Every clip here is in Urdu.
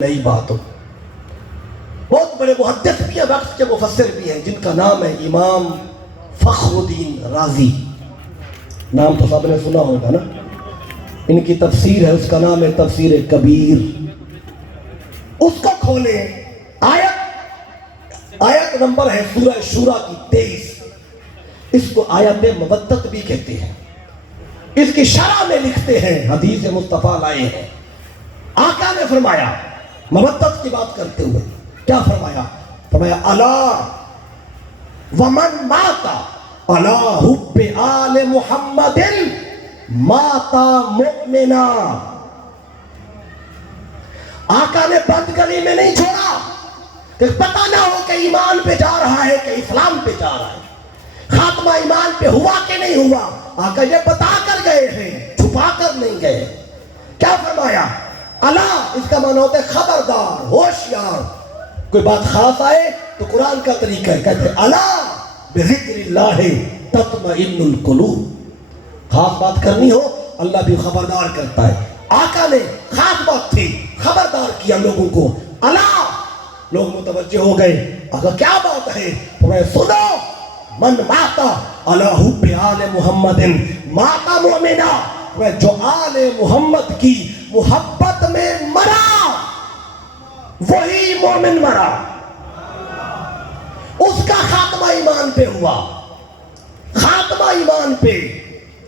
نئی بات ہو. بہت بڑے محدث بھی ہیں، وقت کے مفسر بھی ہیں، جن کا نام ہے امام فخر الدین رازی. نام تو سب نے سنا ہوگا نا. ان کی تفسیر ہے، اس کا نام ہے تفسیر کبیر. اس کو کھولیں، آیت نمبر ہے سورہ شورا کی 23. اس کو آیت مودت بھی کہتے ہیں. اس کی شرح میں لکھتے ہیں، حدیث مصطفیٰ لائے ہیں. آقا نے فرمایا مودت کی بات کرتے ہوئے کیا فرمایا؟ فرمایا الا ومن مات علی حب آل محمد مات مؤمنا. آقا نے بند گلی میں نہیں چھوڑا کہ پتہ نہ ہو کہ ایمان پہ جا رہا ہے کہ اسلام پہ جا رہا ہے، خاتمہ ایمان پہ ہوا کہ نہیں ہوا. آقا یہ بتا کر گئے ہیں، چھپا کر نہیں گئے. کیا فرمایا؟ اللہ، اس کا معنی ہوتا ہے خبردار، ہوشیار. کوئی بات خاص آئے تو قرآن کا طریقہ ہے، کہتے ہیں اللہ بذکر اللہ تطمئن القلوب. خاص بات کرنی ہو اللہ بھی خبردار کرتا ہے. آقا نے خاص بات تھی، خبردار کیا لوگوں کو. اللہ، لوگ متوجہ ہو گئے. آقا کیا بات ہے؟ تمہیں سنو، من ماتا علی حب آل محمد ماتا مؤمنا. جو آل محمد کی محبت میں مرا وہی مومن مرا. اس کا خاتمہ ایمان پہ ہوا. خاتمہ ایمان پہ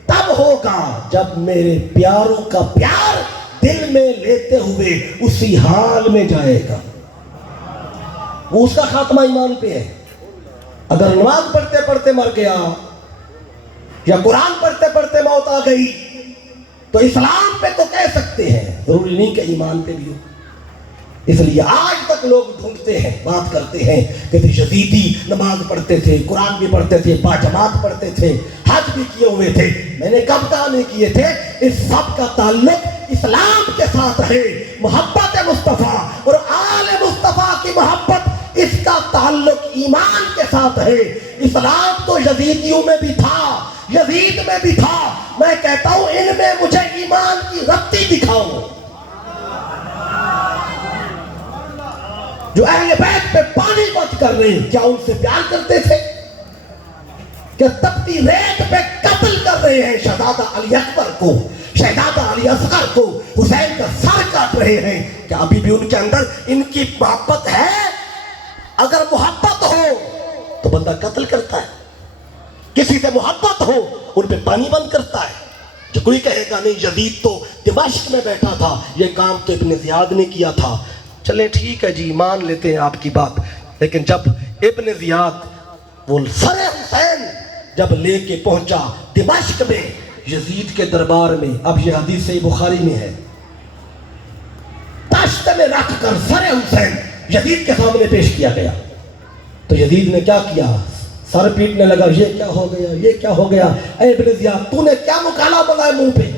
تب ہوگا جب میرے پیاروں کا پیار دل میں لیتے ہوئے اسی حال میں جائے گا. وہ اس کا خاتمہ ایمان پہ ہے. اگر نماز پڑھتے پڑھتے مر گیا یا قرآن پڑھتے پڑھتے موت آ گئی تو اسلام پہ تو کہہ سکتے ہیں، ضروری نہیں کہ ایمان پہ بھی ہو. اس لیے آج تک لوگ ڈھونڈتے ہیں، بات کرتے ہیں کہ یزیدی نماز پڑھتے تھے، قرآن بھی پڑھتے تھے، باجماعت پڑھتے تھے، حج بھی کیے ہوئے تھے. میں نے کب کہا نہیں کیے تھے؟ اس سب کا تعلق اسلام کے ساتھ ہے. محبت مصطفیٰ اور آل مصطفیٰ کی محبت، اس کا تعلق ایمان کے ساتھ ہے. اسلام تو یزیدیوں میں بھی تھا، یزید میں بھی تھا. میں کہتا ہوں ان میں مجھے ایمان کی ربطی دکھاؤ. جو اہل بیت پہ پانی بچ کر رہے ہیں، کیا ان سے پیار کرتے تھے؟ کہ تپتی ریت پہ قتل کر رہے ہیں شہزادہ علی اکبر کو، شہزادہ علی اصغر کو، حسین کا سر کاٹ رہے ہیں. کیا ابھی بھی ان کے اندر ان کی محبت ہے؟ اگر محبت ہو تو بندہ قتل کرتا ہے. کسی سے محبت ہو ان پہ پانی بند کرتا ہے. جو کوئی کہے گا نہیں یزید تو دمشق میں بیٹھا تھا، یہ کام تو ابن زیاد نے کیا تھا، چلے ٹھیک ہے جی، مان لیتے ہیں آپ کی بات. لیکن جب ابن زیاد وہ سر حسین جب لے کے پہنچا دمشق میں یزید کے دربار میں، اب یہ حدیث صحیح بخاری میں ہے، تشت میں رکھ کر سر حسین یزید کے سامنے پیش کیا گیا تو یزید نے کیا کیا؟ سر پیٹنے لگا. یہ کیا ہو گیا، یہ کیا ہو گیا؟ اے ابن زیاد، تو نے کیا مکالا بنایا منہ پہ؟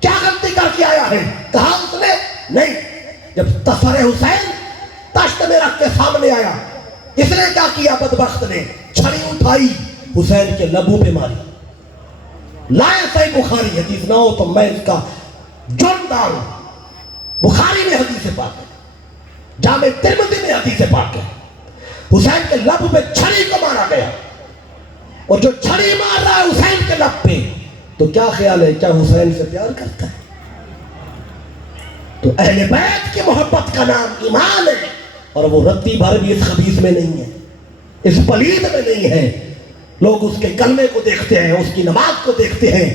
کیا غلطی کر کے آیا ہے؟ کہا اس نے نہیں. جب سر حسین تشت میں رکھ کے سامنے آیا، اس نے کیا کیا؟ بدبخت نے چھڑی اٹھائی، حسین کے لبوں پہ ماری. لائے صحیح بخاری، حدیث نہ ہو تو میں اس کا جرم ڈالوں. بخاری میں حدیث پاک ہے، جامع ترمذی میں حدیث پاک ہے. حسین کے لب پہ چھڑی کو مارا گیا، اور جو چھڑی مار رہا ہے حسین کے لب پہ، تو کیا خیال ہے؟ کیا حسین سے پیار کرتا ہے؟ تو اہل بیت کی محبت کا نام ایمان ہے، اور وہ رتی بھر بھی اس خبیث میں نہیں ہے، اس پلید میں نہیں ہے. لوگ اس کے کلمے کو دیکھتے ہیں، اس کی نماز کو دیکھتے ہیں،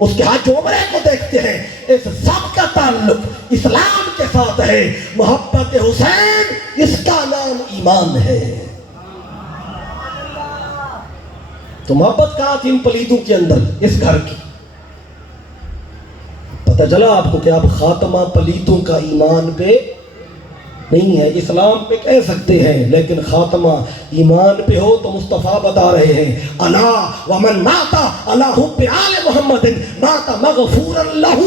اس کے حج عمرے کو دیکھتے ہیں. اس سب کا تعلق اسلام کے ساتھ ہے. محبت حسین، اس کا نام ایمان ہے. تو محبت کہاں تھی ان پلیدوں کے اندر، اس گھر کی؟ پتہ چلا آپ کو کہ آپ خاتمہ پلیدوں کا ایمان پہ نہیں ہے. اسلام پہ کہہ سکتے ہیں لیکن خاتمہ ایمان پہ ہو تو مصطفیٰ بتا رہے ہیں الا ومن مات علی حب آل محمد مات مغفورا لہ.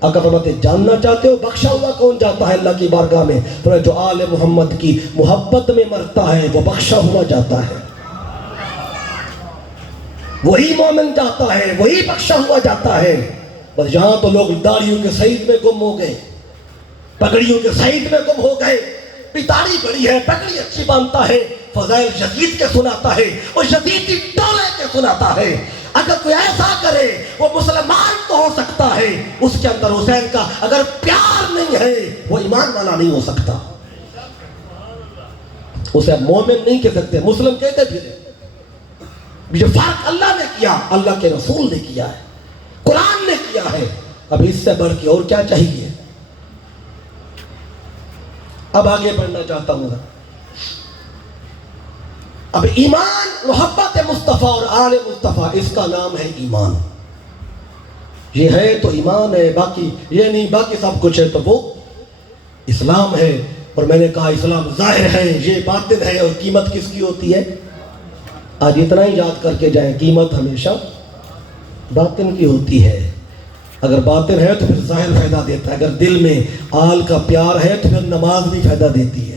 اگر فرماتے جاننا چاہتے ہو بخشا ہوا کون جاتا ہے اللہ کی بارگاہ میں؟ تو جو آل محمد کی محبت میں مرتا ہے وہ بخشا ہوا جاتا ہے، وہی مومن جاتا ہے، وہی بخشا ہوا جاتا ہے. بس یہاں تو لوگ داڑھیوں کے سعید میں گم ہو گئے. پگڑیوں کے سائد میں گم ہو گئے، پتاڑی بڑی ہے، پگڑی اچھی باندھتا ہے، فضائل یزید کے سناتا ہے اور یزیدی ٹولے کے سناتا ہے۔ اگر کوئی ایسا کرے وہ مسلمان تو ہو سکتا ہے، اس کے اندر حسین کا اگر پیار نہیں ہے وہ ایمان والا نہیں ہو سکتا۔ اسے مومن نہیں کہہ سکتے، مسلم کہتے پھرے۔ یہ فرق اللہ نے کیا، اللہ کے رسول نے کیا ہے، قرآن نے کیا ہے۔ اب اس سے بڑھ کے اور کیا چاہیے؟ اب آگے بڑھنا چاہتا ہوں۔ اب ایمان، محبت مصطفیٰ اور آل مصطفیٰ، اس کا نام ہے ایمان۔ یہ ہے تو ایمان ہے، باقی یہ نہیں، باقی سب کچھ ہے تو وہ اسلام ہے۔ اور میں نے کہا اسلام ظاہر ہے، یہ باطن ہے، اور قیمت کس کی ہوتی ہے؟ آج اتنا ہی یاد کر کے جائیں، قیمت ہمیشہ باطن کی ہوتی ہے۔ اگر باطن ہے تو پھر ظاہر فائدہ دیتا ہے، اگر دل میں آل کا پیار ہے تو پھر نماز بھی فائدہ دیتی ہے،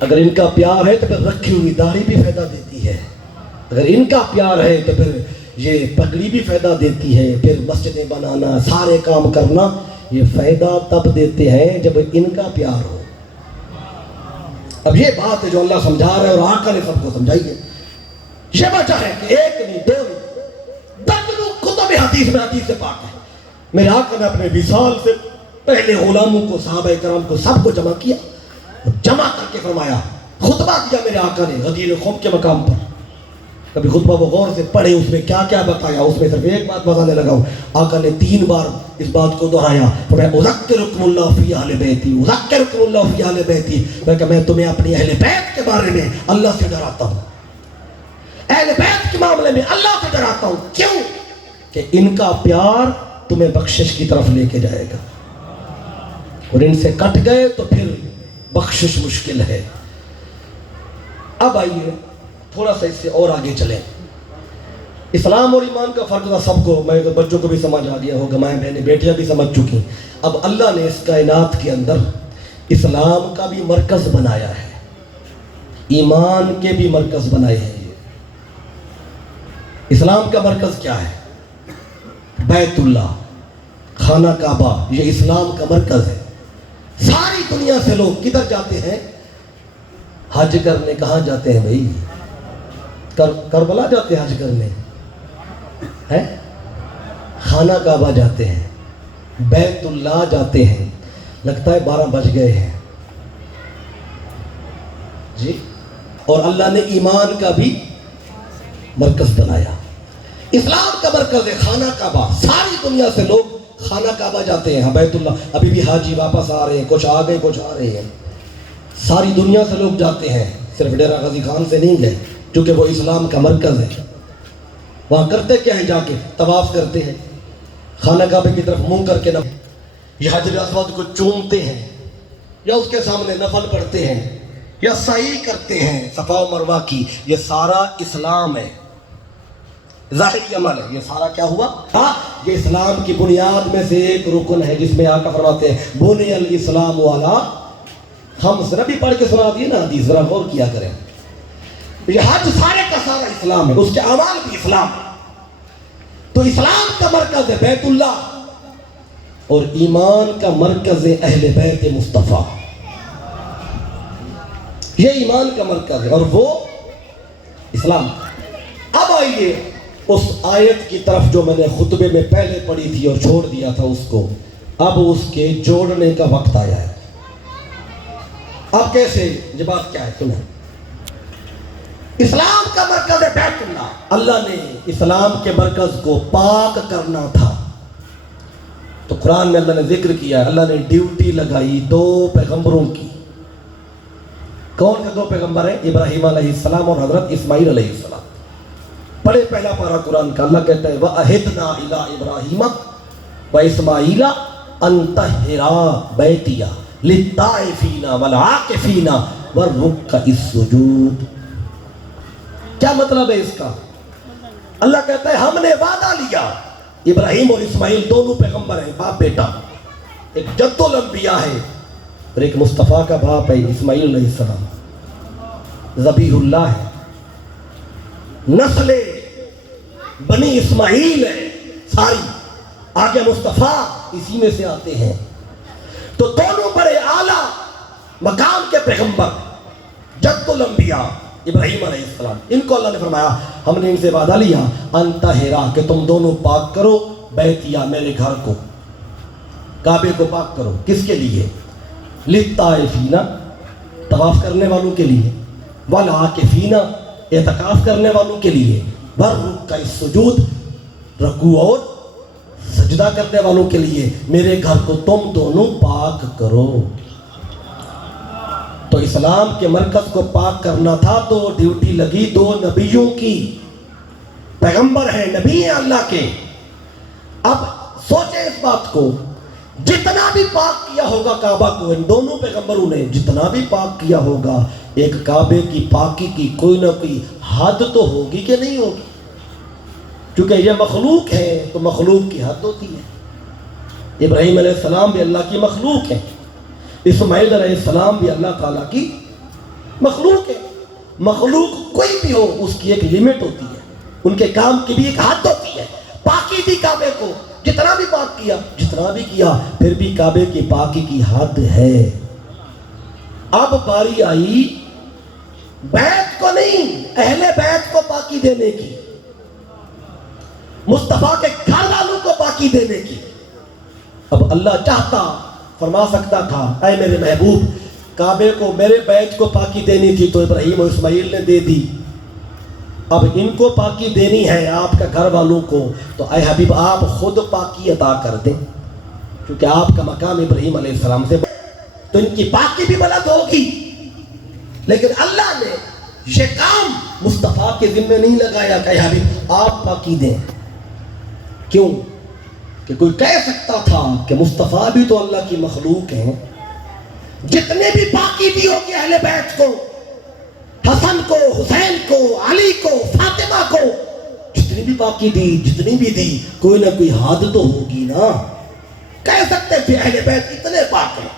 اگر ان کا پیار ہے تو پھر رکھی ہوئی داڑھی بھی فائدہ دیتی ہے، اگر ان کا پیار ہے تو پھر یہ پگڑی بھی فائدہ دیتی ہے، پھر مسجدیں بنانا، سارے کام کرنا، یہ فائدہ تب دیتے ہیں جب ان کا پیار ہو۔ اب یہ بات ہے جو اللہ سمجھا رہا ہے اور آقا نے سب کو سمجھائی ہے۔ یہ وجہ ہے کہ ایک نہیں، دو نہیں، درجنوں کتب حدیث میں حدیث سے پاک ہے۔ میرے آقا نے اپنے وصال سے پہلے غلاموں کو، صحابہ کرام کو، سب کو جمع کیا، جمع کر کے فرمایا، خطبہ دیا میرے آقا نے غدیر خوف کے مقام پر۔ کبھی خطبہ وہ غور سے پڑھے، اس میں کیا کیا بتایا، اس میں صرف ایک بات بتانے لگا ہوں۔ آقا نے 3 بار اس بات کو دہرایا، میں اذکرکم اللہ فی اہل بیتی، اذکرکم اللہ فی اہل بیتی، میں تمہیں اپنی اہل بیت کے بارے میں اللہ سے ڈراتا ہوں، اہل بیت کے معاملے میں اللہ سے ڈراتا ہوں۔ کیوں؟ کہ ان کا پیار تمہیں بخشش کی طرف لے کے جائے گا، اور ان سے کٹ گئے تو پھر بخشش مشکل ہے۔ اب آئیے تھوڑا سا اس سے اور آگے چلیں۔ اسلام اور ایمان کا فرق تھا سب کو، میں بچوں کو بھی سمجھ آ گیا ہوگا، مائیں بہنیں بیٹیاں بھی سمجھ چکی۔ اب اللہ نے اس کائنات کے اندر اسلام کا بھی مرکز بنایا ہے، ایمان کے بھی مرکز بنائے ہیں۔ اسلام کا مرکز کیا ہے؟ بیت اللہ، خانہ کعبہ، یہ اسلام کا مرکز ہے۔ ساری دنیا سے لوگ کدھر جاتے ہیں؟ حج کرنے۔ کہاں جاتے ہیں بھائی؟ کربلا جاتے ہیں حج کرنے، ہے؟ خانہ کعبہ جاتے ہیں، بیت اللہ جاتے ہیں۔ لگتا ہے 12 بج گئے ہیں جی۔ اور اللہ نے ایمان کا بھی مرکز بنایا۔ اسلام کا مرکز ہے خانہ کعبہ، ساری دنیا سے لوگ خانہ کعبہ جاتے ہیں، بیت اللہ۔ ابھی بھی حاجی واپس آ رہے ہیں، کچھ آ گئے کچھ آ رہے ہیں، ساری دنیا سے لوگ جاتے ہیں، صرف ڈیرہ غازی خان سے نہیں گئے، کیونکہ وہ اسلام کا مرکز ہے۔ وہاں کرتے کیا ہے؟ جا کے طواف کرتے ہیں، خانہ کعبے کی طرف منہ کر کے یہ حجر اسود کو چومتے ہیں، یا اس کے سامنے نفل پڑھتے ہیں، یا سعی کرتے ہیں صفا و مروہ کی۔ یہ سارا اسلام ہے، ظاہری عمل ہے۔ یہ سارا کیا ہوا؟ یہ اسلام کی بنیاد میں سے ایک رکن ہے، جس میں آقا فرماتے ہیں بنی الاسلام علی خمس۔ نبی پڑھ کے سنا دیے نا حدیث، ذرا غور کیا کریں۔ یہ حج سارے کا سارا اسلام ہے، اس کے اعمال بھی اسلام ہے۔ تو اسلام کا مرکز ہے بیت اللہ، اور ایمان کا مرکز ہے اہل بیت مصطفیٰ۔ یہ ایمان کا مرکز ہے اور وہ اسلام۔ اب آئیے اس آیت کی طرف جو میں نے خطبے میں پہلے پڑھی تھی اور چھوڑ دیا تھا اس کو، اب اس کے جوڑنے کا وقت آیا ہے۔ اب کیسے؟ یہ بات کیا ہے سنیں۔ اسلام کا مرکز ہے بیت اللہ۔ اللہ نے اسلام کے مرکز کو پاک کرنا تھا، تو قرآن میں اللہ نے ذکر کیا ہے، اللہ نے ڈیوٹی لگائی 2 پیغمبروں کی۔ کون کے 2 پیغمبر ہیں؟ ابراہیم علیہ السلام اور حضرت اسماعیل علیہ السلام۔ پڑھے پہلا پارہ قرآن کا، اللہ کہتا ہے وَأَهِدْنَا إِلَىٰ إِبْرَاهِيمَ وَإِسْمَاعِيلَ أَن طَهِّرَا بَيْتِيَ لِلطَّائِفِينَ وَالْعَاكِفِينَ وَالرُّكَّعِ السُّجُودِ۔ کیا مطلب ہے اس کا؟ اللہ کہتا ہے ہم نے وعدہ لیا، ابراہیم اور اسماعیل دونوں پیغمبر ہیں، باپ بیٹا، ایک جد الانبیاء ہے اور ایک مصطفیٰ کا باپ ہے اسماعیل علیہ السلام، ذبیح اللہ ہے، نسل بنی اسماعیل ہے ساری، آگے مصطفیٰ اسی میں سے آتے ہیں۔ تو دونوں بڑے اعلیٰ مقام کے پیغمبر جد الانبیاء ابراہیم علیہ السلام، ان کو اللہ نے فرمایا، ہم نے ان سے وعدہ لیا انطہرا کہ تم دونوں پاک کرو بیتیا میرے گھر کو، کعبے کو پاک کرو۔ کس کے لیے؟ للطائفین، طواف کرنے والوں کے لیے، والعاکفین، اعتکاف کرنے والوں کے لیے، والرکع السجود، رکوع اور سجدہ کرنے والوں کے لیے، میرے گھر کو تم دونوں پاک کرو۔ تو اسلام کے مرکز کو پاک کرنا تھا تو ڈیوٹی لگی دو نبیوں کی، پیغمبر ہیں، نبی ہیں اللہ کے۔ اب سوچیں اس بات کو، جتنا بھی پاک کیا ہوگا کعبہ کو ان دونوں پیغمبروں نے، جتنا بھی پاک کیا ہوگا، ایک کعبے کی پاکی کی کوئی نہ کوئی حد تو ہوگی کہ نہیں ہوگی؟ کیونکہ یہ مخلوق ہے تو مخلوق کی حد ہوتی ہے۔ ابراہیم علیہ السلام بھی اللہ کی مخلوق ہے، اسماعیل علیہ السلام بھی اللہ تعالیٰ کی مخلوق ہے۔ مخلوق کوئی بھی ہو اس کی ایک لیمٹ ہوتی ہے، ان کے کام کی بھی ایک حد ہوتی ہے۔ پاکی دی کعبے کو، جتنا بھی پاک کیا، جتنا بھی کیا، پھر بھی کعبے کی پاکی کی حد ہے۔ اب باری آئی بیت کو نہیں، اہل بیت کو پاکی دینے کی، مصطفیٰ کے گھر والوں کو پاکی دینے کی۔ اب اللہ چاہتا فرما سکتا تھا، اے میرے محبوب کعبے کو، میرے بیت کو پاکی دینی تھی تو ابراہیم و اسماعیل نے دے دی، اب ان کو پاکی دینی ہے آپ کا گھر والوں کو، تو اے حبیب آپ خود پاکی عطا کر دیں، کیونکہ آپ کا مقام ابراہیم علیہ السلام سے، تو ان کی پاکی بھی بلند ہوگی۔ لیکن اللہ نے یہ کام مصطفیٰ کے ذمہ نہیں لگایا کہ اے حبیب آپ پاکی دیں۔ کیوں؟ کہ کوئی کہہ سکتا تھا کہ مصطفیٰ بھی تو اللہ کی مخلوق ہیں، جتنے بھی پاکی دی ہوگی اہل بیت کو، حسن کو، حسین کو، علی کو، فاطمہ کو، جتنی بھی پاکی دی، جتنی بھی دی، کوئی نہ کوئی حد تو ہوگی نا۔ کہہ سکتے تھے اہل بیت اتنے پاک ہیں،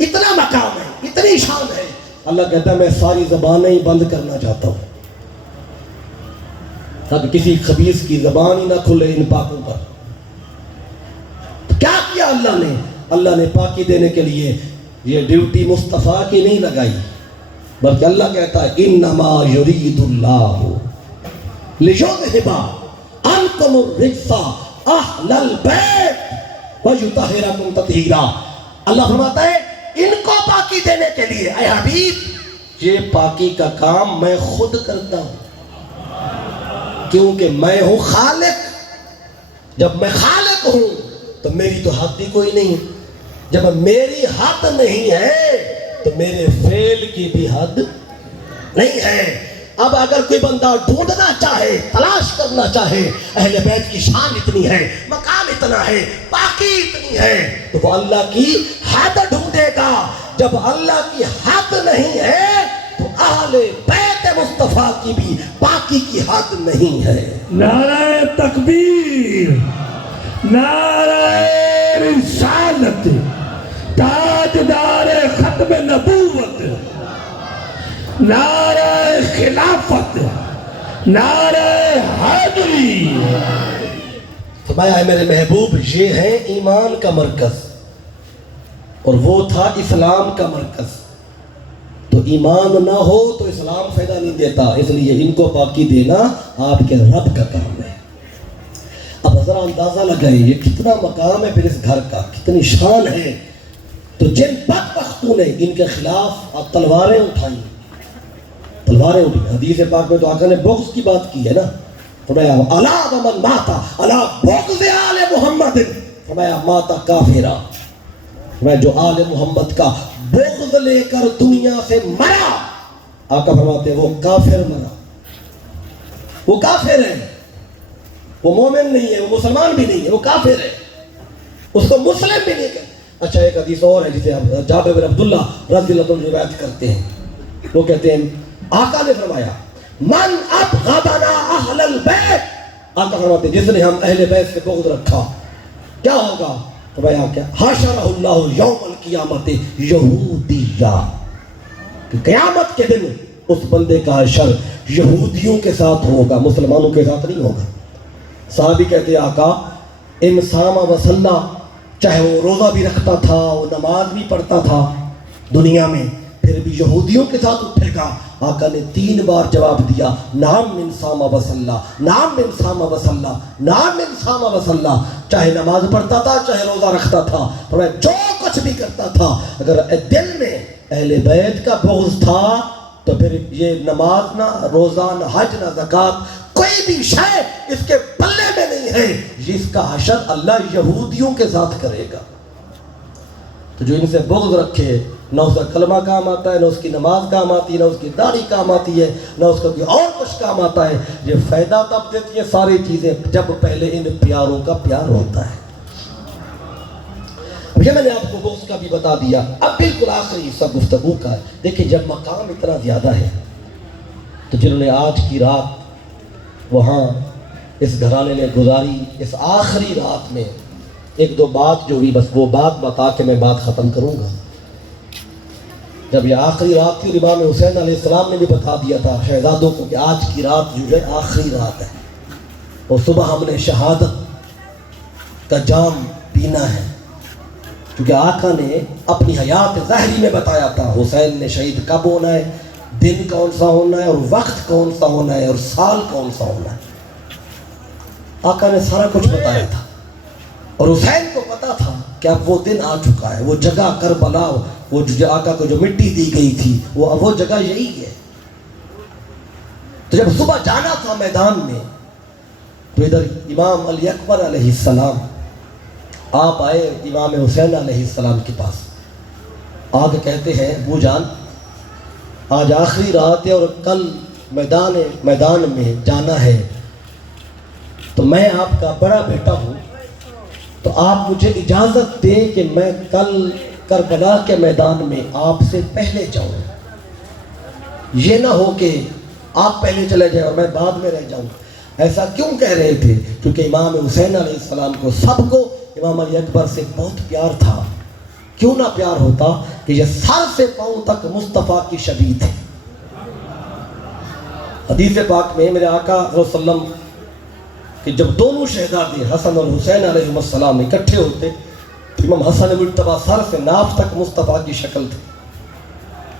اتنا مقام ہے، اتنی شان ہے۔ اللہ کہتا ہے میں ساری زبانیں ہی بند کرنا چاہتا ہوں تاکہ کسی خبیث کی زبان ہی نہ کھلے ان پاکوں پر۔ تو کیا کیا اللہ نے؟ اللہ نے پاکی دینے کے لیے یہ ڈیوٹی مصطفیٰ کی نہیں لگائی، بلکہ اللہ کہتا ہے انما یرید اللہ لیذھب عنکم الرجس اہل البیت ویطہرکم تطہیرا۔ اللہ فرماتا ہے ان کو پاکی دینے کے لیے اے حبیب یہ پاکی کا کام میں خود کرتا ہوں، کیونکہ میں ہوں خالق۔ جب میں خالق ہوں تو میری تو حد ہی کوئی نہیں، جب میری حد نہیں ہے تو میرے فعل کی بھی حد نہیں ہے۔ اب اگر کوئی بندہ ڈھونڈنا چاہے، تلاش کرنا چاہے اہل بیت کی شان اتنی ہے، مقام اتنا ہے، پاکی اتنی ہے، تو وہ اللہ کی حد ڈھونڈے گا۔ جب اللہ کی حد نہیں ہے تو اہل بیت مصطفیٰ کی بھی پاکی کی حد نہیں ہے۔ نعرہ تکبیر، نعرہ رسالت، تاجدار ختم نبوت، نعرہ خلافت، نعرہ حیدری۔ فرمایا ہے میرے محبوب یہ ہے ایمان کا مرکز، اور وہ تھا اسلام کا مرکز۔ تو ایمان نہ ہو تو اسلام فائدہ نہیں دیتا، اس لیے ان کو پاکی دینا آپ کے رب کا کام ہے۔ اب ذرا اندازہ لگائیں یہ کتنا مقام ہے پھر اس گھر کا، کتنی شان ہے۔ تو جن بدبختوں نے ان کے خلاف تلواریں اٹھائیں، تلواریں اٹھائیں، حدیث پاک میں تو آقا نے بغض کی بات کی ہے نا، فرمایا الا ومن مات الا بغض آل محمد، فرمایا مات کافرا، فرمایا جو آل محمد کا بغض لے کر دنیا سے مرا، آقا فرماتے ہیں وہ کافر مرا، وہ کافر ہے، وہ مومن نہیں ہے، وہ مسلمان بھی نہیں ہے، وہ کافر ہے، اس کو مسلم بھی نہیں کہتے۔ اچھا ایک حدیث اور ہے جسے جابر بن عبداللہ رضی اللہ عنہ روایت کرتے ہیں، وہ کہتے ہیں آقا نے فرمایا من ابغضنا اہل البیت، آقا فرماتے ہیں جس نے ہم اہل بیت سے بغض رکھا کیا ہوگا؟ فرمایا کیا؟ حشرہ اللہ یوم القیامت یہودیہ، کہ قیامت کے دن اس بندے کا حشر یہودیوں کے ساتھ ہوگا، مسلمانوں کے ساتھ نہیں ہوگا۔ صحابی کہتے ہیں آقا ان صام و صلی چاہے وہ روزہ بھی رکھتا تھا، وہ نماز بھی پڑھتا تھا دنیا میں، پھر بھی یہودیوں کے ساتھ اٹھے گا۔ آقا نے 3 بار جواب دیا، نعم من صام وصلی، نعم من صام وصلی، نعم من صام وصلی۔ چاہے نماز پڑھتا تھا، چاہے روزہ رکھتا تھا، فرمایا جو کچھ بھی کرتا تھا، اگر دل میں اہل بیت کا بغض تھا تو پھر یہ نماز نہ، روزہ نہ، حج نہ، زکوٰۃ، کوئی بھی شے اس کے پلے میں نہیں ہے، جس کا حشر اللہ یہودیوں کے ساتھ کرے گا۔ تو جو ان سے بغض رکھے، نہ اس کا کلمہ کام آتا ہے، نہ اس کی نماز کام آتی ہے، نہ اس کی داڑھی کام آتی ہے، نہ اس کا کوئی اور کچھ کام آتا ہے۔ یہ فائدہ تب دیتی ہے ساری چیزیں جب پہلے ان پیاروں کا پیار ہوتا ہے۔ یہ میں نے آپ کو بغض کا بھی بتا دیا۔ اب بالکل آخری حصہ گفتگو کا ہے۔ دیکھیں جب مقام اتنا زیادہ ہے تو جنہوں نے آج کی رات وہاں اس گھرانے نے گزاری، اس آخری رات میں 1-2 بات جو ہوئی، بس وہ بات بتا کے میں بات ختم کروں گا۔ جب یہ آخری رات تھی، اور امام حسین علیہ السلام نے بھی بتا دیا تھا شہزادوں کو کہ آج کی رات جو ہے آخری رات ہے، اور صبح ہم نے شہادت کا جام پینا ہے، کیونکہ آقا نے اپنی حیات ظاہری میں بتایا تھا حسین نے شہید کب ہونا ہے، دن کون سا ہونا ہے، اور وقت کون سا ہونا ہے، اور سال کون سا ہونا ہے۔ آقا نے سارا کچھ بتایا تھا، اور حسین کو پتا تھا کہ اب وہ دن آ چکا ہے، وہ جگہ کربلا، وہ جو آقا کو جو مٹی دی گئی تھی، وہ جگہ یہی ہے۔ تو جب صبح جانا تھا میدان میں تو ادھر امام علی اکبر علیہ السلام آپ آئے امام حسین علیہ السلام کے پاس، آگے کہتے ہیں ابو جان آج آخری رات ہے اور کل میدان میں جانا ہے، تو میں آپ کا بڑا بیٹا ہوں، تو آپ مجھے اجازت دیں کہ میں کل کربلا کے میدان میں آپ سے پہلے جاؤں، یہ نہ ہو کہ آپ پہلے چلے جائیں اور میں بعد میں رہ جاؤں۔ ایسا کیوں کہہ رہے تھے؟ کیونکہ امام حسین علیہ السلام کو، سب کو امام علی اکبر سے بہت پیار تھا۔ کیوں نہ پیار ہوتا کہ یہ سر سے پاؤں تک مصطفیٰ کی شبیہ تھے۔ حدیث پاک میں میرے آقا صلی اللہ علیہ وسلم کہ جب دونوں شہزادے حسن اور حسین علیہ السلام اکٹھے ہوتے، امام حسن مجتبیٰ سر سے ناف تک مصطفیٰ کی شکل تھے،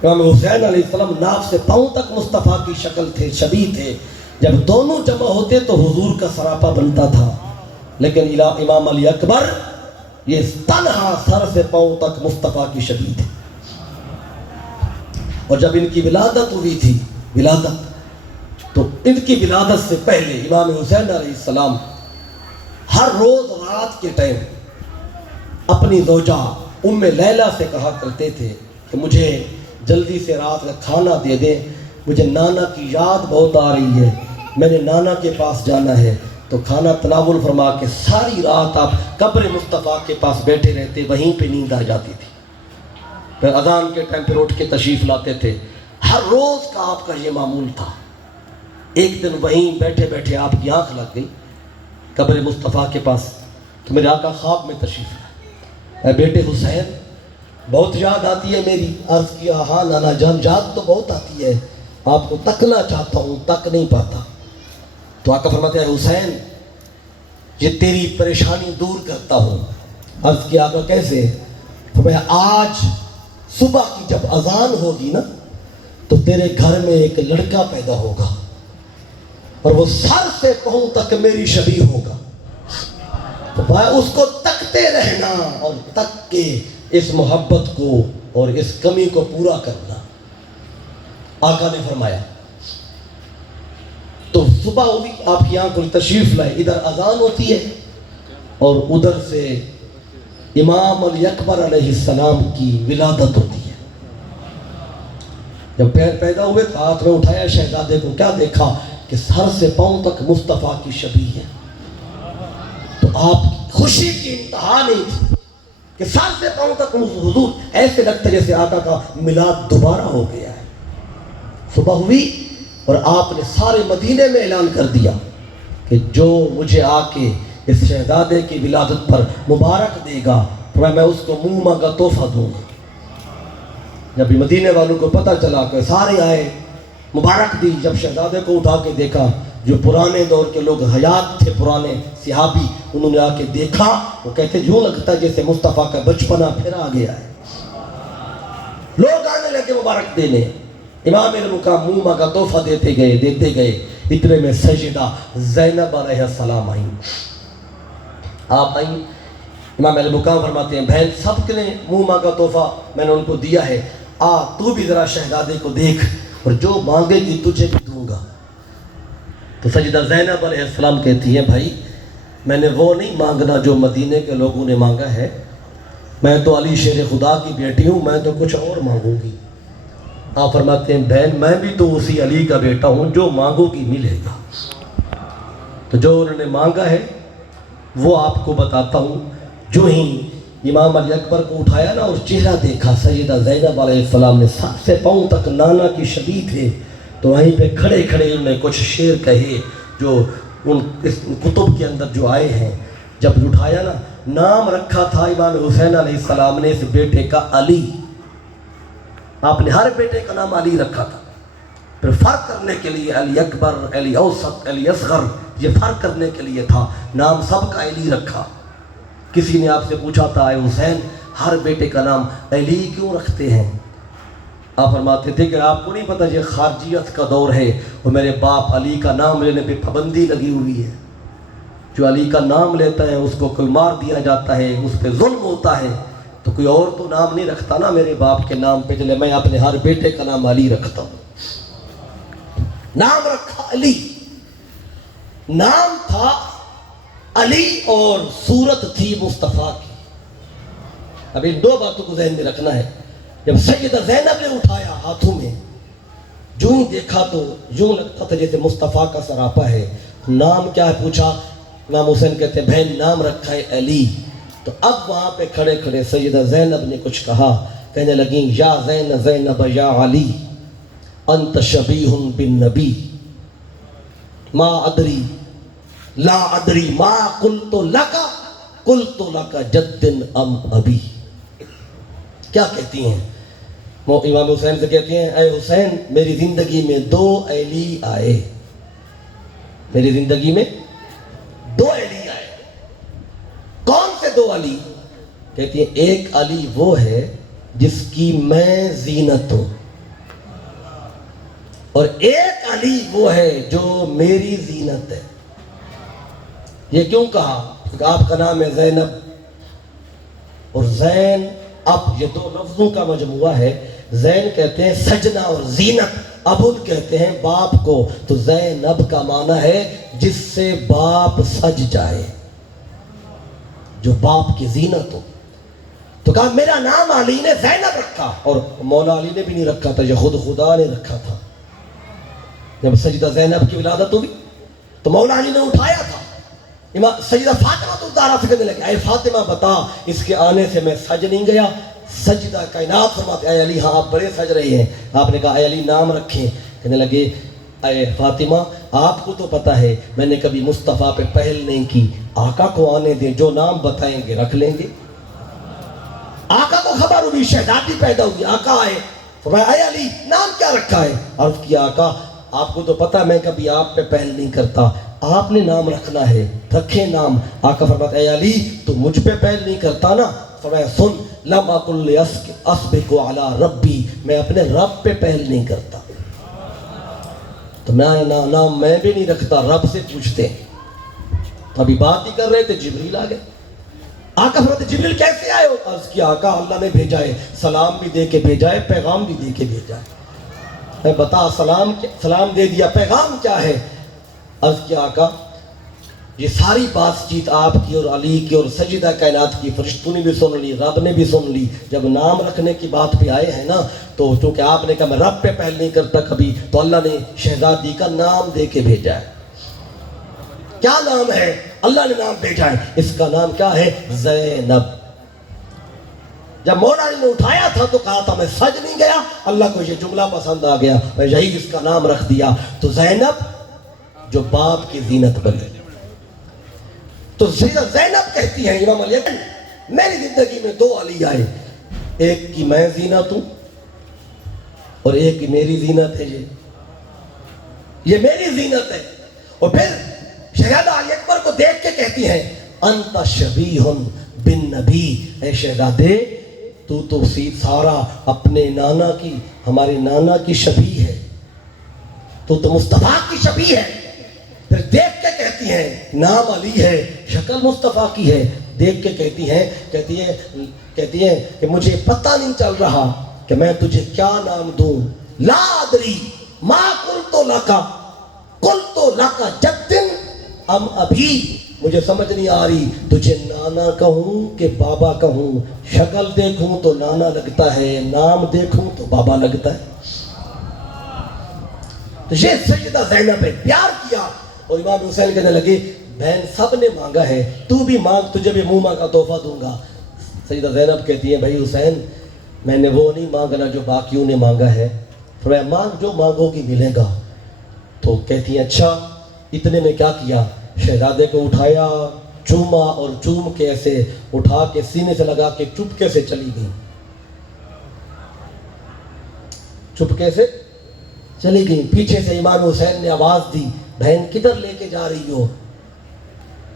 امام حسین علیہ السلام ناف سے پاؤں تک مصطفیٰ کی شکل تھے، شبیہ تھے۔ جب دونوں جمع ہوتے تو حضور کا سراپا بنتا تھا، لیکن امام علی اکبر یہ تنہا سر سے پاؤں تک مصطفیٰ کی شبیہ تھے۔ اور جب ان کی ولادت ہوئی تھی، تو ان کی ولادت سے پہلے امام حسین علیہ السلام ہر روز رات کے ٹائم اپنی زوجہ ام لیلہ سے کہا کرتے تھے کہ مجھے جلدی سے رات کا کھانا دے دیں، مجھے نانا کی یاد بہت آ رہی ہے، میں نے نانا کے پاس جانا ہے۔ تو کھانا تناول فرما کے ساری رات آپ قبر مصطفیٰ کے پاس بیٹھے رہتے، وہیں پہ نیند آ جاتی تھی۔ پھر اذان کے ٹائم پہ اٹھ کے تشریف لاتے تھے۔ ہر روز کا آپ کا یہ معمول تھا۔ ایک دن وہیں بیٹھے بیٹھے آپ کی آنکھ لگ گئی قبر مصطفیٰ کے پاس، تو میرے آقا خواب میں تشریف لائے، اے بیٹے حسین بہت یاد آتی ہے میری۔ عرض کیا ہاں نانا جان، یاد تو بہت آتی ہے، آپ کو تکنا چاہتا ہوں، تک نہیں پاتا۔ تو آقا فرماتے ہیں حسین یہ تیری پریشانی دور کرتا ہوں۔ عرض کیا آقا کیسے؟ فرمایا آج صبح کی جب اذان ہوگی نا تو تیرے گھر میں ایک لڑکا پیدا ہوگا، اور وہ سر سے پاؤں تک میری شبیہ ہوگا، تو بھائی اس کو تکتے رہنا اور تک کے اس محبت کو اور اس کمی کو پورا کرنا۔ آقا نے فرمایا تو صبح ہوئی، آپ کی آنکھ کھلی، تشریف لائے، ادھر اذان ہوتی ہے اور ادھر سے امام علی اکبر علیہ السلام کی ولادت ہوتی ہے۔ جب پیدا ہوئے تو ہاتھ میں اٹھایا شہزادے کو، کیا دیکھا کہ سر سے پاؤں تک مصطفیٰ کی شبیہ ہے۔ تو آپ کی خوشی کی انتہا نہیں تھی کہ سر سے پاؤں تک حضور، ایسے لگتا جیسے آقا کا میلاد دوبارہ ہو گیا ہے۔ صبح ہوئی اور آپ نے سارے مدینے میں اعلان کر دیا کہ جو مجھے آ کے اس شہزادے کی ولادت پر مبارک دے گا میں اس کو منہ مانگا تحفہ دوں گا۔ جب مدینے والوں کو پتہ چلا کہ سارے آئے، مبارک دی، جب شہزادے کو اٹھا کے دیکھا جو پرانے دور کے لوگ حیات تھے، پرانے صحابی، انہوں نے آ کے دیکھا، وہ کہتے یوں لگتا ہے جیسے مصطفیٰ کا بچپنا پھر آ گیا ہے۔ لوگ آنے لگے مبارک دینے، امام المقام منہ مانگا تحفہ دیتے گئے، اتنے میں سیدہ زینب علیہ السلام آئیں۔ آپ آئیں، امام المقام فرماتے ہیں بہن سب کے نے منہ مانگا تحفہ میں نے ان کو دیا ہے، تو بھی ذرا شہزادے کو دیکھ، اور جو مانگے گی تجھے بھی دوں گا۔ تو سیدہ زینب علیہ السلام کہتی ہیں بھائی میں نے وہ نہیں مانگنا جو مدینے کے لوگوں نے مانگا ہے، میں تو علی شیر خدا کی بیٹی ہوں، میں تو کچھ اور مانگوں گی۔ آپ فرماتے ہیں بہن میں بھی تو اسی علی کا بیٹا ہوں، جو مانگو گی ملے گا۔ تو جو انہوں نے مانگا ہے وہ آپ کو بتاتا ہوں۔ جو ہی امام علی اکبر کو اٹھایا نا اور چہرہ دیکھا سیدہ زینب علیہ السلام نے، سر سے پاؤں تک نانا کی شبیہ تھے، تو وہیں پہ کھڑے انہوں نے کچھ شعر کہے جو ان کتب کے اندر جو آئے ہیں۔ جب اٹھایا نا، نام رکھا تھا امام حسین علیہ السلام نے اس بیٹے کا علی، آپ نے ہر بیٹے کا نام علی رکھا تھا، پھر فرق کرنے کے لیے علی اکبر، علی اوسط، علی اصغر، یہ فرق کرنے کے لیے تھا، نام سب کا علی رکھا۔ کسی نے آپ سے پوچھا تھا اے حسین ہر بیٹے کا نام علی کیوں رکھتے ہیں؟ آپ فرماتے تھے کہ آپ کو نہیں پتہ یہ خارجیت کا دور ہے، اور میرے باپ علی کا نام لینے پہ پابندی لگی ہوئی ہے، جو علی کا نام لیتا ہے اس کو کل مار دیا جاتا ہے، اس پہ ظلم ہوتا ہے، تو کوئی اور تو نام نہیں رکھتا نا میرے باپ کے نام پہ، چلے میں اپنے ہر بیٹے کا نام علی رکھتا ہوں۔ نام رکھا علی، نام تھا علی اور صورت تھی مصطفیٰ کی۔ اب ان دو باتوں کو ذہن میں رکھنا ہے۔ جب سیدہ زینب نے اٹھایا ہاتھوں میں، جو ہی دیکھا تو یوں لگتا تھا جیسے مصطفیٰ کا سراپا ہے۔ نام کیا ہے پوچھا، امام حسین کہتے ہیں بہن نام رکھا ہے علی۔ تو اب وہاں پہ کھڑے سیدہ زینب نے کچھ کہا، کہنے لگیں یا زینب یا علی انت شبیہ بالنبی ما ادری لا ادری ما قلت لک جد ام ابی۔ کیا کہتی ہیں؟ وہ امام حسین سے کہتی ہیں اے حسین میری زندگی میں دو علی آئے، میری زندگی میں دو علی آئے۔ کون سے دو علی؟ کہتی ہیں ایک علی وہ ہے جس کی میں زینت ہوں، اور ایک علی وہ ہے جو میری زینت ہے۔ یہ کیوں کہا؟ کیونکہ آپ کا نام ہے زینب، اور زین اب یہ دو لفظوں کا مجموعہ ہے۔ زین کہتے ہیں سجنا اور زینت، ابن کہتے ہیں باپ کو، تو زینب کا معنی ہے جس سے باپ سج جائے، جو باپ کی زینت ہو۔ تو کہا میرا نام علی نے زینب رکھا، اور مولا علی نے بھی نہیں رکھا تھا، یہ خود خدا نے رکھا تھا۔ جب سجدہ زینب کی ولادت ہوئی تو مولا علی نے اٹھایا تھا، سجدہ فاطمہ تو زہرا سے کہنے لگے اے فاطمہ بتا اس کے آنے سے میں سج نہیں گیا؟ سجدہ کائنات فرماتے اے علی ہاں آپ بڑے سج رہے ہیں۔ آپ نے کہا اے علی نام رکھیں، کہنے لگے اے فاطمہ آپ کو تو پتہ ہے میں نے کبھی مصطفیٰ پہ پہل نہیں کی، آقا کو آنے دیں، جو نام بتائیں گے رکھ لیں گے۔ آقا کو خبر ہوئی شہزادی پیدا ہوئی، آقا آئے فرمایا اے علی نام کیا رکھا ہے؟ عرض کیا آقا آپ کو تو پتہ میں کبھی آپ پہ پہل نہیں کرتا، آپ نے نام رکھنا ہے، رکھے نام۔ آقا فرماتا اے علی تو مجھ پہ پہل نہیں کرتا نا؟ فرمایا سن لم اقل اسبق علی ربی، میں اپنے رب پہ پہل نہیں کرتا، تو میں نام میں بھی نہیں رکھتا، رب سے پوچھتے ہیں۔ ابھی بات ہی کر رہے تھے جبریل آ گئے۔ آقا فرماتے جبریل کیسے آئے ہو؟ عرض کیا آقا اللہ نے بھیجا ہے، سلام بھی دے کے بھیجا ہے، پیغام بھی دے کے بھیجا ہے۔ میں بتا سلام دے دیا، پیغام کیا ہے؟ عرض کیا آقا یہ ساری بات چیت آپ کی اور علی کی اور سجدہ کائنات کی فرشتوں نے بھی سن لی، رب نے بھی سن لی، جب نام رکھنے کی بات پہ آئے ہیں نا تو چونکہ آپ نے کہا میں رب پہ پہل نہیں کرتا کبھی، تو اللہ نے شہزادی کا نام دے کے بھیجا ہے۔ کیا نام ہے؟ اللہ نے نام بھیجا ہے، اس کا نام کیا ہے؟ زینب۔ جب مولا علی نے اٹھایا تھا تو کہا تھا میں سج نہیں گیا، اللہ کو یہ جملہ پسند آ گیا، میں یہی اس کا نام رکھ دیا، تو زینب جو باپ کی زینت بنے۔ تو زینب کہتی ہیں امام علی میری زندگی میں دو علی آئے، ایک کی میں زینت ہوں اور ایک کی میری زینت ہے، یہ میری زینت ہے، اور پھر شہزادہ علی اکبر کو دیکھ کے کہتی ہیں انت شبیہ بن نبی، اے شہزادے تو سارا اپنے نانا کی، ہمارے نانا کی شبیہ ہے، تو مصطفیٰ کی شبیہ ہے۔ پھر دیکھ کے کہتی ہیں نام علی ہے، شکل مصطفیٰ کی ہے، دیکھ کے کہتی ہیں کہ مجھے پتہ نہیں چل رہا کہ میں تجھے کیا نام دوں، لا ادری ما قلت لک جد ام ابھی، مجھے سمجھ نہیں آ رہی تجھے نانا کہوں کہ بابا کہوں، شکل دیکھوں تو نانا لگتا ہے، نام دیکھوں تو بابا لگتا ہے۔ تو یہ سیدہ زینب نے پیار کیا، اور امام حسین کہنے لگے بہن سب نے مانگا ہے، تو بھی مانگ، تجھے بھی منہ مانگا تحفہ دوں گا۔ سیدہ زینب کہتی ہے بھائی حسین میں نے وہ نہیں مانگنا جو باقیوں نے مانگا ہے، فرمایا مانگ جو مانگو گی ملے گا۔ تو کہتی ہیں اچھا، اتنے میں کیا کیا، شہزادے کو اٹھایا، چوما، اور چوم کے ایسے اٹھا کے سینے سے لگا کے چپکے سے چلی گئی، چپکے سے چلی گئی۔ پیچھے سے امام حسین نے آواز دی بہن کدھر لے کے جا رہی ہو،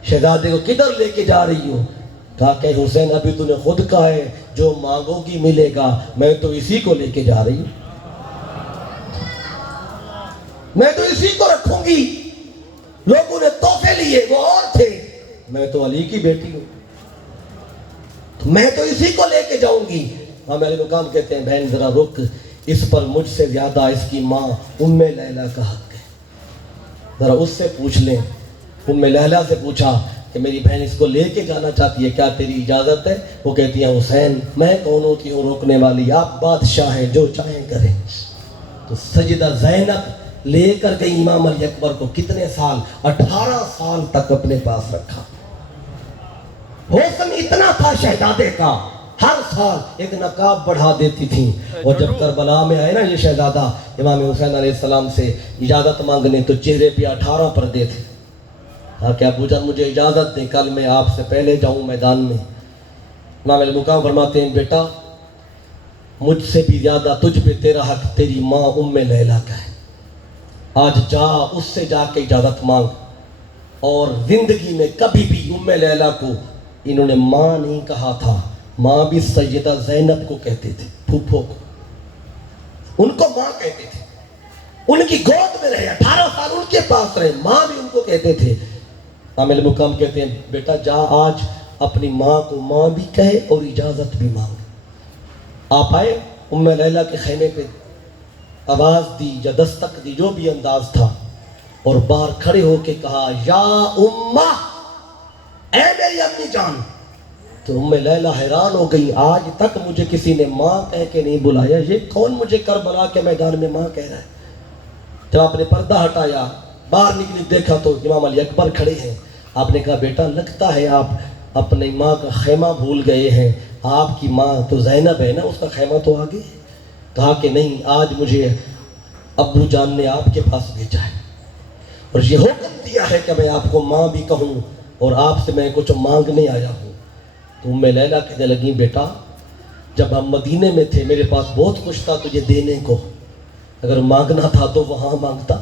شہزادے کو کدھر لے کے جا رہی ہو؟ کہا کہ حسین ابھی تو نے خود کہا ہے جو مانگو گی ملے گا، میں تو اسی کو لے کے جا رہی ہوں، میں تو اسی کو رکھوں گی، لوگوں نے تحفے لیے وہ اور تھے، میں تو علی کی بیٹی ہوں، تو میں تو اسی کو لے کے جاؤں گی۔ ہم علی مقام کہتے ہیں بہن ذرا رک، اس پر مجھ سے زیادہ اس کی ماں ام لیلہ کا حق ہے، ذرا اس سے پوچھ لیں۔ ام لیلہ سے پوچھا کہ میری بہن اس کو لے کے جانا چاہتی ہے، کیا تیری اجازت ہے؟ وہ کہتی ہیں حسین میں کون ہوتی ہوں روکنے والی، آپ بادشاہ ہیں جو چاہیں کریں۔ تو سیدہ زینب لے کر گئی امام علی اکبر کو، کتنے سال؟ 18 سال تک اپنے پاس رکھا۔ حسن اتنا تھا شہزادے کا، ہر سال ایک نقاب بڑھا دیتی تھی، اور جب کربلا میں آئے نا یہ شہزادہ امام حسین علیہ السلام سے اجازت مانگنے، تو چہرے پہ 18 پردے تھے۔ کہا کہ ابو جان مجھے اجازت دیں، کل میں آپ سے پہلے جاؤں میدان میں۔ امام علی مقام فرماتے ہیں بیٹا مجھ سے بھی زیادہ تجھ پہ تیرا حق تیری ماں ام لیلہ کا ہے، آج جا اس سے جا کے اجازت مانگ۔ اور زندگی میں کبھی بھی ام لیلہ کو انہوں نے ماں نہیں کہا تھا، ماں بھی سیدہ زینب کو کہتے تھے، پھوپھو کو، ان کو ماں کہتے تھے، ان کی گود میں رہے، 18 سال ان کے پاس رہے، ماں بھی ان کو کہتے تھے۔ عامل مقام کہتے ہیں بیٹا جا آج اپنی ماں کو ماں بھی کہے اور اجازت بھی مانگ۔ آپ آئے ام لیلہ کے خیمے پہ، آواز دی یا دستک دی، جو بھی انداز تھا، اور باہر کھڑے ہو کے کہا یا امہ، اے میری امی جان۔ تو ام لیلہ حیران ہو گئی، آج تک مجھے کسی نے ماں کہہ کے نہیں بلایا، یہ کون مجھے کربلا کے میدان میں ماں کہہ رہا ہے؟ جب آپ نے پردہ ہٹایا باہر نکلی، دیکھا تو امام علی اکبر کھڑے ہیں۔ آپ نے کہا بیٹا لگتا ہے آپ اپنی ماں کا خیمہ بھول گئے ہیں، آپ کی ماں تو زینب ہے نا، اس کا خیمہ تو آگے ہے۔ کہا کہ نہیں، آج مجھے ابو جان نے آپ کے پاس بھیجا ہے، اور یہ حکم دیا ہے کہ میں آپ کو ماں بھی کہوں، اور آپ سے میں کچھ مانگنے آیا ہوں۔ تو ام لیلہ کہنے لگی بیٹا جب ہم مدینے میں تھے میرے پاس بہت کچھ تھا تجھے دینے کو، اگر مانگنا تھا تو وہاں مانگتا،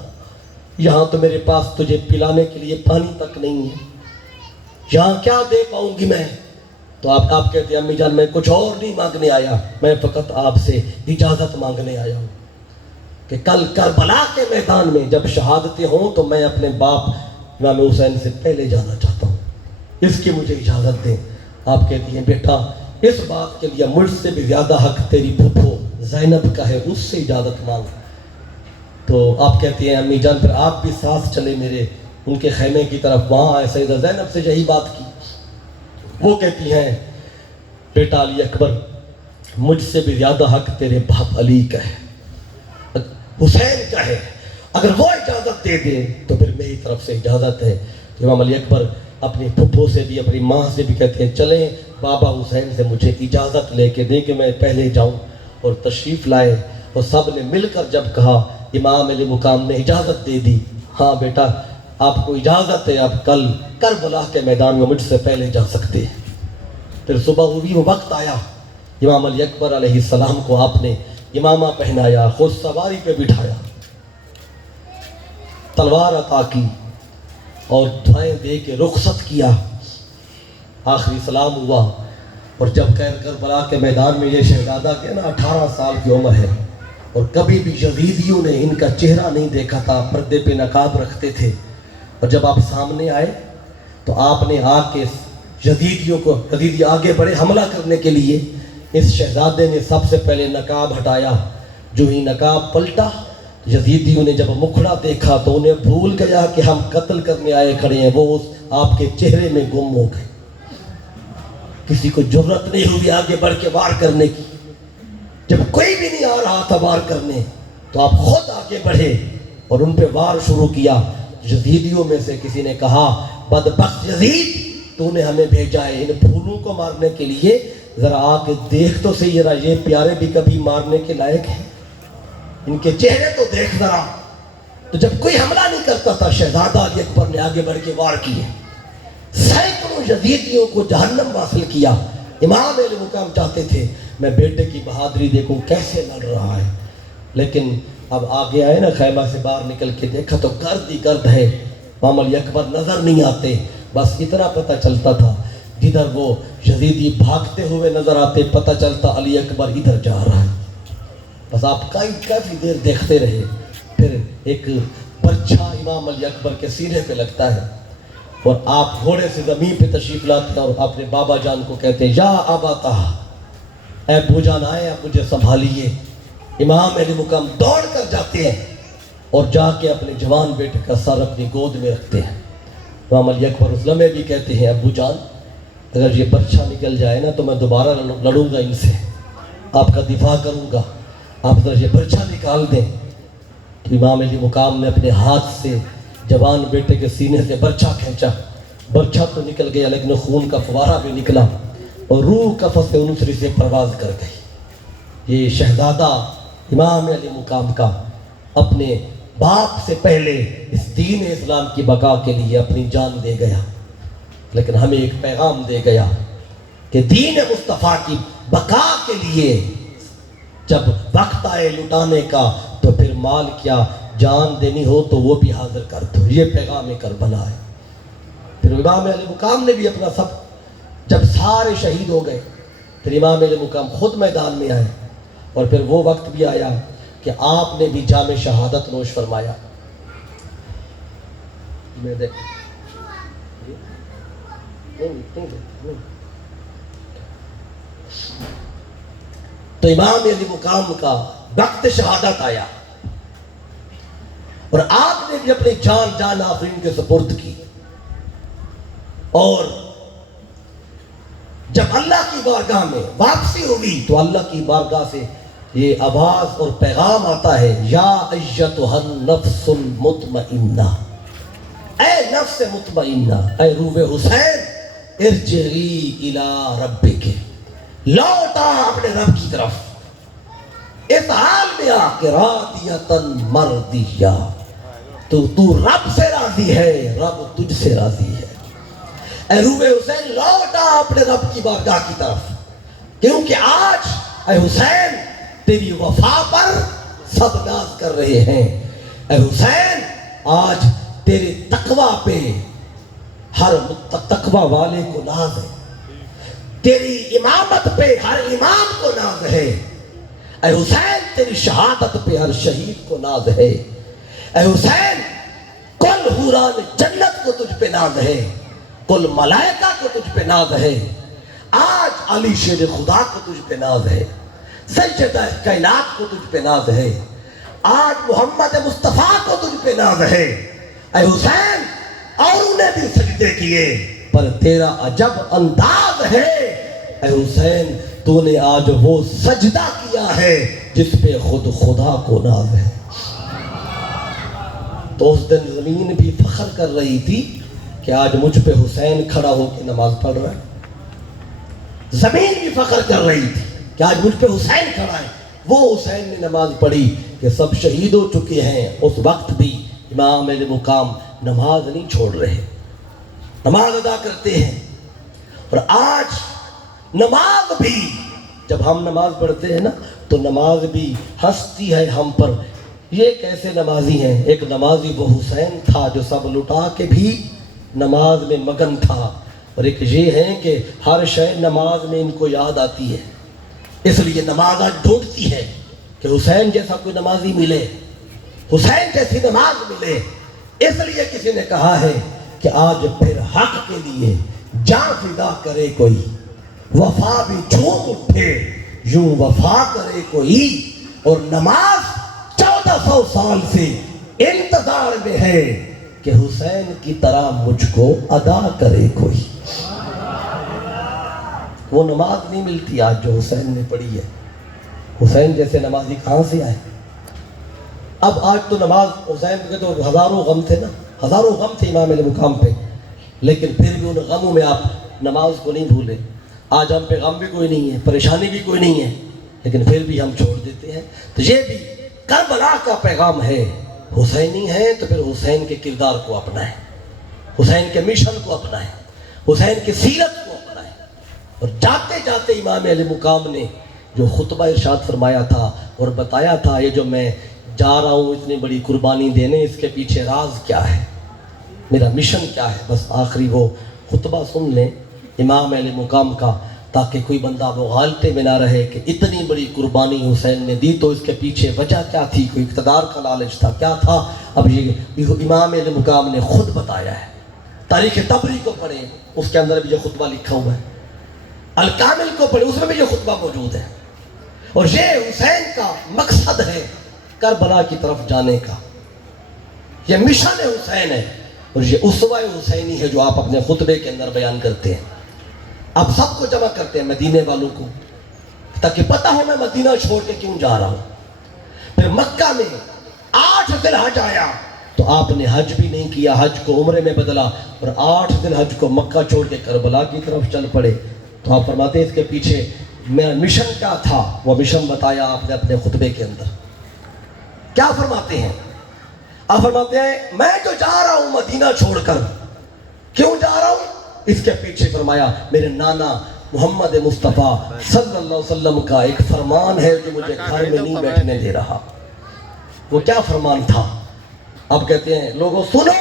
یہاں تو میرے پاس تجھے پلانے کے لیے پانی تک نہیں ہے، یہاں کیا دے پاؤں گی میں؟ تو آپ کہتے ہیں امی جان میں کچھ اور نہیں مانگنے آیا، میں فقط آپ سے اجازت مانگنے آیا ہوں کہ کل کربلا کے میدان میں جب شہادتیں ہوں تو میں اپنے باپ امام حسین سے پہلے جانا چاہتا ہوں، اس کی مجھے اجازت دیں۔ آپ کہتی ہیں بیٹا اس بات کے لیے مجھ سے بھی زیادہ حق تیری پھپھو زینب کا ہے، اس سے اجازت مانگ۔ تو آپ کہتی ہیں امی جان پھر آپ بھی ساتھ چلے میرے ان کے خیمے کی طرف، وہاں آئے سیدہ زینب سے یہی بات کی۔ وہ کہتی ہیں بیٹا علی اکبر مجھ سے بھی زیادہ حق تیرے باپ علی کا ہے، حسین کا ہے، اگر وہ اجازت دے دے تو پھر میری طرف سے اجازت ہے۔ امام علی اکبر اپنی پھپھو سے بھی اپنی ماں سے بھی کہتے ہیں چلیں بابا حسین سے مجھے اجازت لے کے دیں کہ میں پہلے جاؤں، اور تشریف لائے، اور سب نے مل کر جب کہا امام علی مقام نے اجازت دے دی، ہاں بیٹا آپ کو اجازت ہے، آپ کل کربلا کے میدان میں مجھ سے پہلے جا سکتے ہیں۔ پھر صبح ہوئی، وہ وقت آیا امام علی اکبر علیہ السلام کو آپ نے امامہ پہنایا، خود سواری پہ بٹھایا، تلوار عطا کی، اور دعائیں دے کے رخصت کیا. آخری سلام ہوا اور جب کربلا کے میدان میں یہ شہزادہ کے نا 18 سال کی عمر ہے اور کبھی بھی یزیدیوں نے ان کا چہرہ نہیں دیکھا تھا, پردے پہ نقاب رکھتے تھے, اور جب آپ سامنے آئے تو آپ نے آ کے یزیدی آگے بڑھے حملہ کرنے کے لیے. اس شہزادے نے سب سے پہلے نقاب ہٹایا. جو ہی نقاب پلٹا, یزیدیوں نے جب مکھڑا دیکھا تو انہیں بھول گیا کہ ہم قتل کرنے آئے کھڑے ہیں. وہ آپ کے چہرے میں گم ہو گئے. کسی کو جرت نہیں ہوئی آگے بڑھ کے وار کرنے کی. جب کوئی بھی نہیں آ رہا تھا وار کرنے تو آپ خود آگے بڑھے اور ان پہ وار شروع کیا. یزیدیوں میں سے کسی نے کہا, بدبخت یزید, تو نے ہمیں بھیجا ہے ان پھولوں کو مارنے کے لیے, ذرا آ کے دیکھ تو صحیح, ذرا یہ پیارے بھی کبھی مارنے کے لائق ہیں, ان کے چہرے تو دیکھ ذرا. تو جب کوئی حملہ نہیں کرتا تھا, شہزادہ علی اکبر نے آگے بڑھ کے وار کیے. سینکڑوں یزیدیوں کو جہنم حاصل کیا. امام علیہ مقام چاہتے تھے میں بیٹے کی بہادری دیکھوں کیسے لڑ رہا ہے, لیکن اب آگے آئے نا, خیمہ سے باہر نکل کے دیکھا تو گرد ہی گرد ہے. امام علی اکبر نظر نہیں آتے, بس اتنا پتہ چلتا تھا جدھر وہ یزیدی بھاگتے ہوئے نظر آتے پتہ چلتا علی اکبر ادھر جا رہا ہے. بس آپ کافی دیر دیکھتے رہے. پھر ایک برچھا امام علی اکبر کے سینے پہ لگتا ہے اور آپ گھوڑے سے زمین پہ تشریف لاتے ہیں اور اپنے بابا جان کو کہتے ہیں, یا ابا, اے ابو جان آئے, آپ مجھے سنبھالیے. امام علی مقام دوڑ کر جاتے ہیں اور جا کے اپنے جوان بیٹے کا سر اپنی گود میں رکھتے ہیں. امام علی اکبر اس لمحے بھی کہتے ہیں, ابو جان اگر یہ برچھا نکل جائے نا تو میں دوبارہ لڑوں گا ان سے, آپ کا دفاع کروں گا, آپ ذرا یہ برچھا نکال دیں. تو امام علی مقام نے اپنے ہاتھ سے جوان بیٹے کے سینے سے برچھا کھینچا. برچھا تو نکل گیا لیکن خون کا فوارہ بھی نکلا اور روح کفس انسری سے پرواز کر گئی. یہ شہزادہ امام علی مقام کا اپنے باپ سے پہلے اس دین اسلام کی بقا کے لیے اپنی جان دے گیا, لیکن ہمیں ایک پیغام دے گیا کہ دین مصطفیٰ کی بقا کے لیے جب وقت آئے لٹانے کا تو پھر مال کیا, جان دینی ہو تو وہ بھی حاضر کر دو. یہ پیغام کربلا ہے. پھر امام علی مقام نے بھی اپنا سب, جب سارے شہید ہو گئے پھر امام علی مقام خود میدان میں آئے اور پھر وہ وقت بھی آیا کہ آپ نے بھی جام شہادت نوش فرمایا. تو امام علی مقام کا وقت شہادت آیا اور آپ نے بھی اپنی جان آفرین کے سپرد کی. اور جب اللہ کی بارگاہ میں واپسی ہوئی تو اللہ کی بارگاہ سے یہ آواز اور پیغام آتا ہے, یا ایتھا النفس المطمئنہ, اے نفس مطمئنہ, اے روح حسین, ارجعی الی ربک, لوٹا اپنے رب کی طرف. اس حال میں آ کے راضیۃ مرضیہ, تو رب سے راضی ہے, رب تجھ سے راضی ہے. اے روح حسین لوٹا اپنے رب کی بارگاہ کی طرف, کیونکہ آج اے حسین تیری وفا پر سب ناز کر رہے ہیں. اے حسین آج تیرے تقوی پہ ہر تقوی والے کو ناز ہے, تیری امامت پہ ہر امام کو ناز ہے. اے حسین تیری شہادت پہ ہر شہید کو ناز ہے. اے حسین کل حوران جنت کو تجھ پہ ناز ہے, کل ملائکہ کو تجھ پہ ناز ہے. آج علی شیر خدا کو تجھ پہ ناز ہے, سیدہ کائنات کو تجھ پہ ناز ہے, آج محمد مصطفیٰ کو تجھ پہ ناز ہے. اے حسین اور انہیں بھی سجدے کیے پر تیرا عجب انداز ہے. اے حسین تو نے آج وہ سجدہ کیا ہے جس پہ خود خدا کو ناز ہے. تو اس دن زمین بھی فخر کر رہی تھی کہ آج مجھ پہ حسین کھڑا ہو کے نماز پڑھ رہا ہے. زمین بھی فخر کر رہی تھی کہ آج مجھ پہ حسین کھڑا ہے. وہ حسین نے نماز پڑھی کہ سب شہید ہو چکے ہیں, اس وقت بھی امام علی مقام نماز نہیں چھوڑ رہے, نماز ادا کرتے ہیں. اور آج نماز بھی جب ہم نماز پڑھتے ہیں نا تو نماز بھی ہنستی ہے ہم پر. یہ کیسے نمازی ہیں؟ ایک نمازی وہ حسین تھا جو سب لٹا کے بھی نماز میں مگن تھا، اور ایک یہ ہے کہ ہر شے نماز میں ان کو یاد آتی ہے، اس لیے نماز آج ڈھونڈتی ہے کہ حسین جیسا کوئی نمازی ملے، حسین جیسی نماز ملے۔ اس لیے کسی نے کہا ہے کہ آج پھر حق کے لیے جان فدا کرے کوئی، وفا بھی جھوم اٹھے یوں وفا کرے کوئی، اور نماز 1400 سال سے انتظار میں ہے کہ حسین کی طرح مجھ کو ادا کرے کوئی۔ وہ نماز نہیں ملتی آج جو حسین نے پڑھی ہے۔ حسین جیسے نمازی کہاں سے آئے؟ اب آج تو نماز حسین کے تو ہزاروں غم تھے نا، ہزاروں غم تھے امام علیہ مقام پہ، لیکن پھر بھی ان غموں میں آپ نماز کو نہیں بھولے۔ آج ہم پہ غم بھی کوئی نہیں ہے، پریشانی بھی کوئی نہیں ہے، لیکن پھر بھی ہم چھوڑ دیتے ہیں۔ تو یہ بھی کربلا کا پیغام ہے، حسینی ہے تو پھر حسین کے کردار کو اپنائیں، حسین کے مشن کو اپنائیں، حسین کی سیرت کو اپنائیں۔ اور جاتے جاتے امام علیہ مقام نے جو خطبہ ارشاد فرمایا تھا اور بتایا تھا، یہ جو میں جا رہا ہوں اتنی بڑی قربانی دینے، اس کے پیچھے راز کیا ہے، میرا مشن کیا ہے، بس آخری وہ خطبہ سن لیں امام علیہ مقام کا، تاکہ کوئی بندہ وہ غالطے میں نہ رہے کہ اتنی بڑی قربانی حسین نے دی تو اس کے پیچھے وجہ کیا تھی، کوئی اقتدار کا لالچ تھا، کیا تھا۔ اب یہ امام علیہ مقام نے خود بتایا ہے، تاریخ طبری کو پڑھیں، اس کے اندر بھی یہ خطبہ لکھا ہوا ہے، الکامل کو پڑھیں، اس میں بھی یہ خطبہ موجود ہے۔ اور یہ حسین کا مقصد ہے کربلا کی طرف جانے کا، یہ مشن حسین ہے، اور یہ اسوہ حسینی ہے جو آپ اپنے خطبے کے اندر بیان کرتے ہیں۔ آپ سب کو جمع کرتے ہیں، مدینے والوں کو، تاکہ پتہ ہو میں مدینہ چھوڑ کے کیوں جا رہا ہوں۔ پھر مکہ میں 8 ذی الحج آیا تو آپ نے حج بھی نہیں کیا، حج کو عمرے میں بدلا، اور 8 ذی الحج کو مکہ چھوڑ کے کربلا کی طرف چل پڑے۔ تو آپ فرماتے ہیں اس کے پیچھے میرا مشن کیا تھا، وہ مشن بتایا آپ نے اپنے خطبے کے اندر۔ کیا فرماتے ہیں؟ آپ فرماتے ہیں میں جو جا رہا ہوں مدینہ چھوڑ کر، کیوں جا رہا ہوں؟ اس کے پیچھے فرمایا میرے نانا محمد مصطفیٰ صلی اللہ علیہ وسلم کا ایک فرمان ہے جو مجھے گھر میں نہیں بیٹھنے دے رہا۔ وہ کیا فرمان تھا؟ اب کہتے ہیں لوگوں سنو،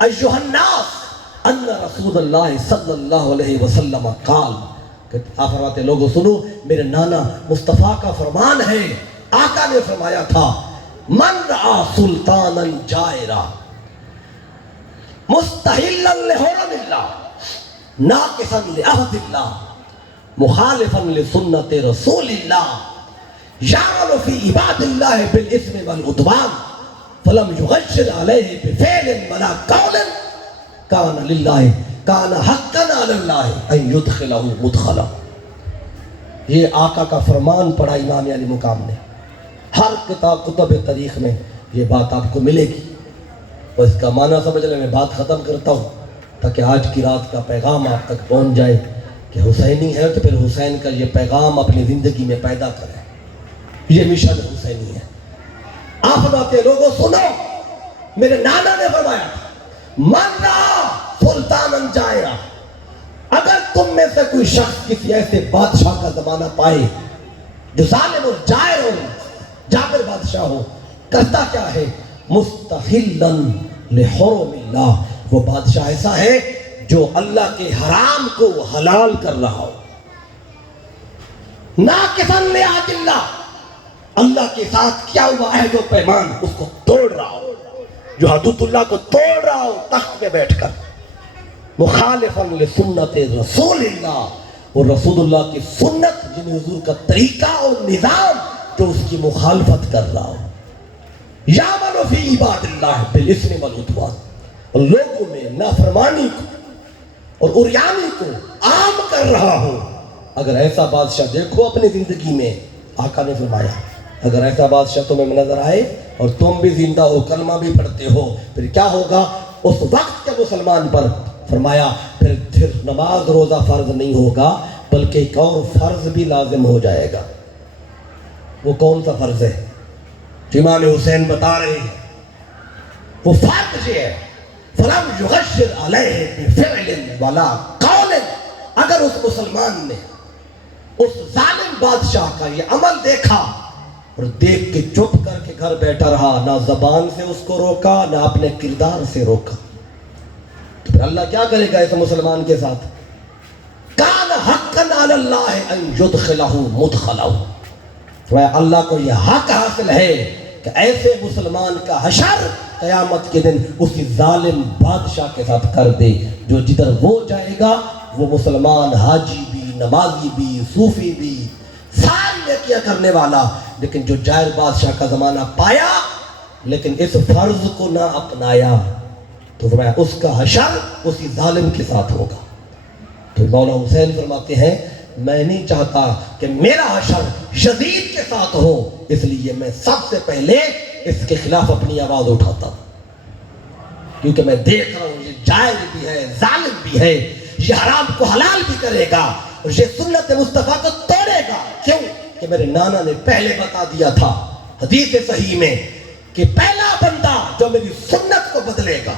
ایھا الناس ان رسول اللہ صلی اللہ علیہ وسلم قال، آپ فرماتے ہیں لوگوں سنو، میرے نانا مصطفیٰ کا فرمان ہے، آقا نے فرمایا تھا من رعا سلطانا جائرا مستحلا لحرم اللہ ناقصا لعہد اللہ مخالفا لسنت رسول اللہ یعمل فی عباد اللہ بالاثم والعدوان فلم یغشر علیہ بفعل ولا قول کان للہ کان حقا علی اللہ ان یدخلہ مدخلا۔ یہ آقا کا فرمان پڑھا امام علی مقام نے، ہر کتب تاریخ میں یہ بات آپ کو ملے گی۔ اور اس کا معنی سمجھ لیں، میں بات ختم کرتا ہوں تاکہ آج کی رات کا پیغام آپ تک پہنچ جائے کہ حسینی ہے تو پھر حسین کا یہ پیغام اپنی زندگی میں پیدا کریں، یہ مشن حسینی ہے۔ آپ فرماتے ہیں لوگوں سنو، میرے نانا نے فرمایا من رعا سلطانا جائرا، اگر تم میں سے کوئی شخص کسی ایسے بادشاہ کا زمانہ پائے جو ظالم اور جائر ہو، جابر بادشاہ ہو، کرتا کیا ہے مستحلا لحرم اللہ، وہ بادشاہ ایسا ہے جو اللہ کے حرام کو حلال کر رہا ہو، ناقصا لعہد اللہ، اللہ کے ساتھ کیا ہوا عہد و پیمان اس کو توڑ رہا ہو، جو حدود اللہ کو توڑ رہا ہو تخت میں بیٹھ کر، مخالفا لسنت رسول اللہ، اور رسول اللہ کی سنت جن حضور کا طریقہ اور نظام جو اس کی مخالفت کر رہا ہو، یعمل فی عباد اللہ بالاثم والعدوان، اور لوگوں میں نافرمانی کو اور عریانی کو عام کر رہا ہو۔ اگر ایسا بادشاہ دیکھو اپنی زندگی میں، آقا نے فرمایا اگر ایسا بادشاہ تمہیں نظر آئے اور تم بھی زندہ ہو، کلمہ بھی پڑھتے ہو، پھر کیا ہوگا اس وقت کے مسلمان پر؟ فرمایا پھر نماز روزہ فرض نہیں ہوگا بلکہ ایک اور فرض بھی لازم ہو جائے گا۔ وہ کون سا فرض ہے؟ امام حسین بتا رہے ہیں وہ فرض یہ ہے فلم یغشر علیہ بفعل ولا قول، اگر اس مسلمان نے اس ظالم بادشاہ کا یہ عمل دیکھا اور دیکھ کے چپ کر کے گھر بیٹھا رہا، نہ زبان سے اس کو روکا نہ اپنے کردار سے روکا، تو پھر اللہ کیا کرے گا ایسے مسلمان کے ساتھ؟ کان حقاً علی اللہ ان یدخلہ مدخلہ، اللہ کو یہ حق حاصل ہے کہ ایسے مسلمان کا حشر قیامت کے دن اسی ظالم بادشاہ کے ساتھ کر دے جو جدھر وہ جائے گا وہ مسلمان حاجی بھی، نمازی بھی، صوفی بھی، ساری نیکیاں کرنے والا، لیکن جو جائر بادشاہ کا زمانہ پایا لیکن اس فرض کو نہ اپنایا تو فرمایا اس کا حشر اسی ظالم کے ساتھ ہوگا۔ تو مولا حسین فرماتے ہیں میں نہیں چاہتا کہ میرا حشر یزید کے ساتھ ہو، اس لیے میں سب سے پہلے اس کے خلاف اپنی آواز اٹھاتا ہوں، کیونکہ میں دیکھ رہا ہوں یہ جائر بھی ہے، ظالم بھی ہے، یہ حرام کو حلال بھی کرے گا اور یہ سنت مصطفیٰ کو توڑے گا۔ کیوں کہ میرے نانا نے پہلے بتا دیا تھا حدیث صحیح میں کہ پہلا بندہ جو میری سنت کو بدلے گا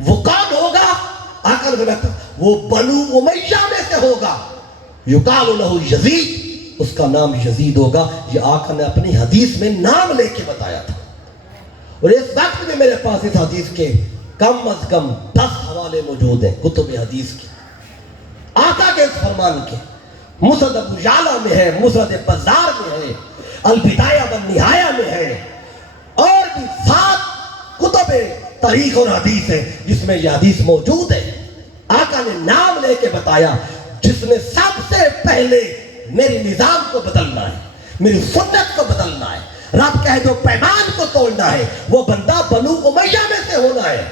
وہ کون ہوگا؟ آقا نے فرمایا وہ بنو امیہ میں سے ہوگا، یقال لہ یزید، اس کا نام یزید ہوگا۔ یہ آقا نے اپنی حدیث میں نام لے کے بتایا تھا، اور اس وقت میں میرے پاس اس حدیث کے کم از کم 10 حوالے موجود ہیں کتب حدیث کے، آقا کے اس فرمان کے۔ مسند ابو یعلا میں ہے، مسند بزار میں ہے، البدایہ والنہایہ میں ہے، اور بھی 7 کتب تاریخ اور حدیث ہے جس میں یہ حدیث موجود ہے۔ آقا نے نام لے کے بتایا جس نے سب سے پہلے میری نظام کو بدلنا ہے، میری سنت کو بدلنا ہے، رب کہہ دو پیمان کو توڑنا ہے، وہ بندہ بنو امیہ میں سے ہونا ہے،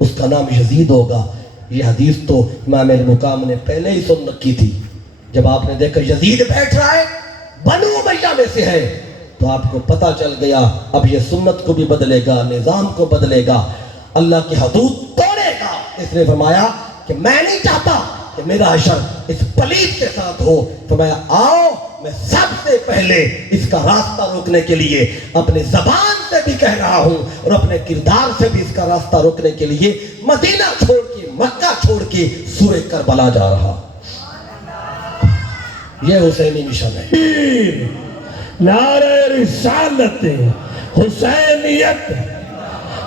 اس کا نام یزید ہوگا۔ یہ حدیث تو امام مقام نے پہلے ہی سن رکھی تھی، جب آپ نے دیکھا یزید بیٹھ رہا ہے بنو امیہ میں سے ہے تو آپ کو پتہ چل گیا اب یہ سنت کو بھی بدلے گا، نظام کو بدلے گا، اللہ کی حدود توڑے گا۔ اس نے فرمایا کہ میں نہیں چاہتا کہ میرا حشر اس پلید کے ساتھ ہو، فرمایا آؤ میں سب سے پہلے اس کا راستہ روکنے کے لیے اپنے زبان سے بھی کہہ رہا ہوں اور اپنے کردار سے بھی اس کا راستہ روکنے کے لیے مدینہ چھوڑ کے، مکہ چھوڑ کے سورہ کربلا جا رہا۔ یہ حسینی مشن ہے۔ نعرہ رسالت، حسینیت،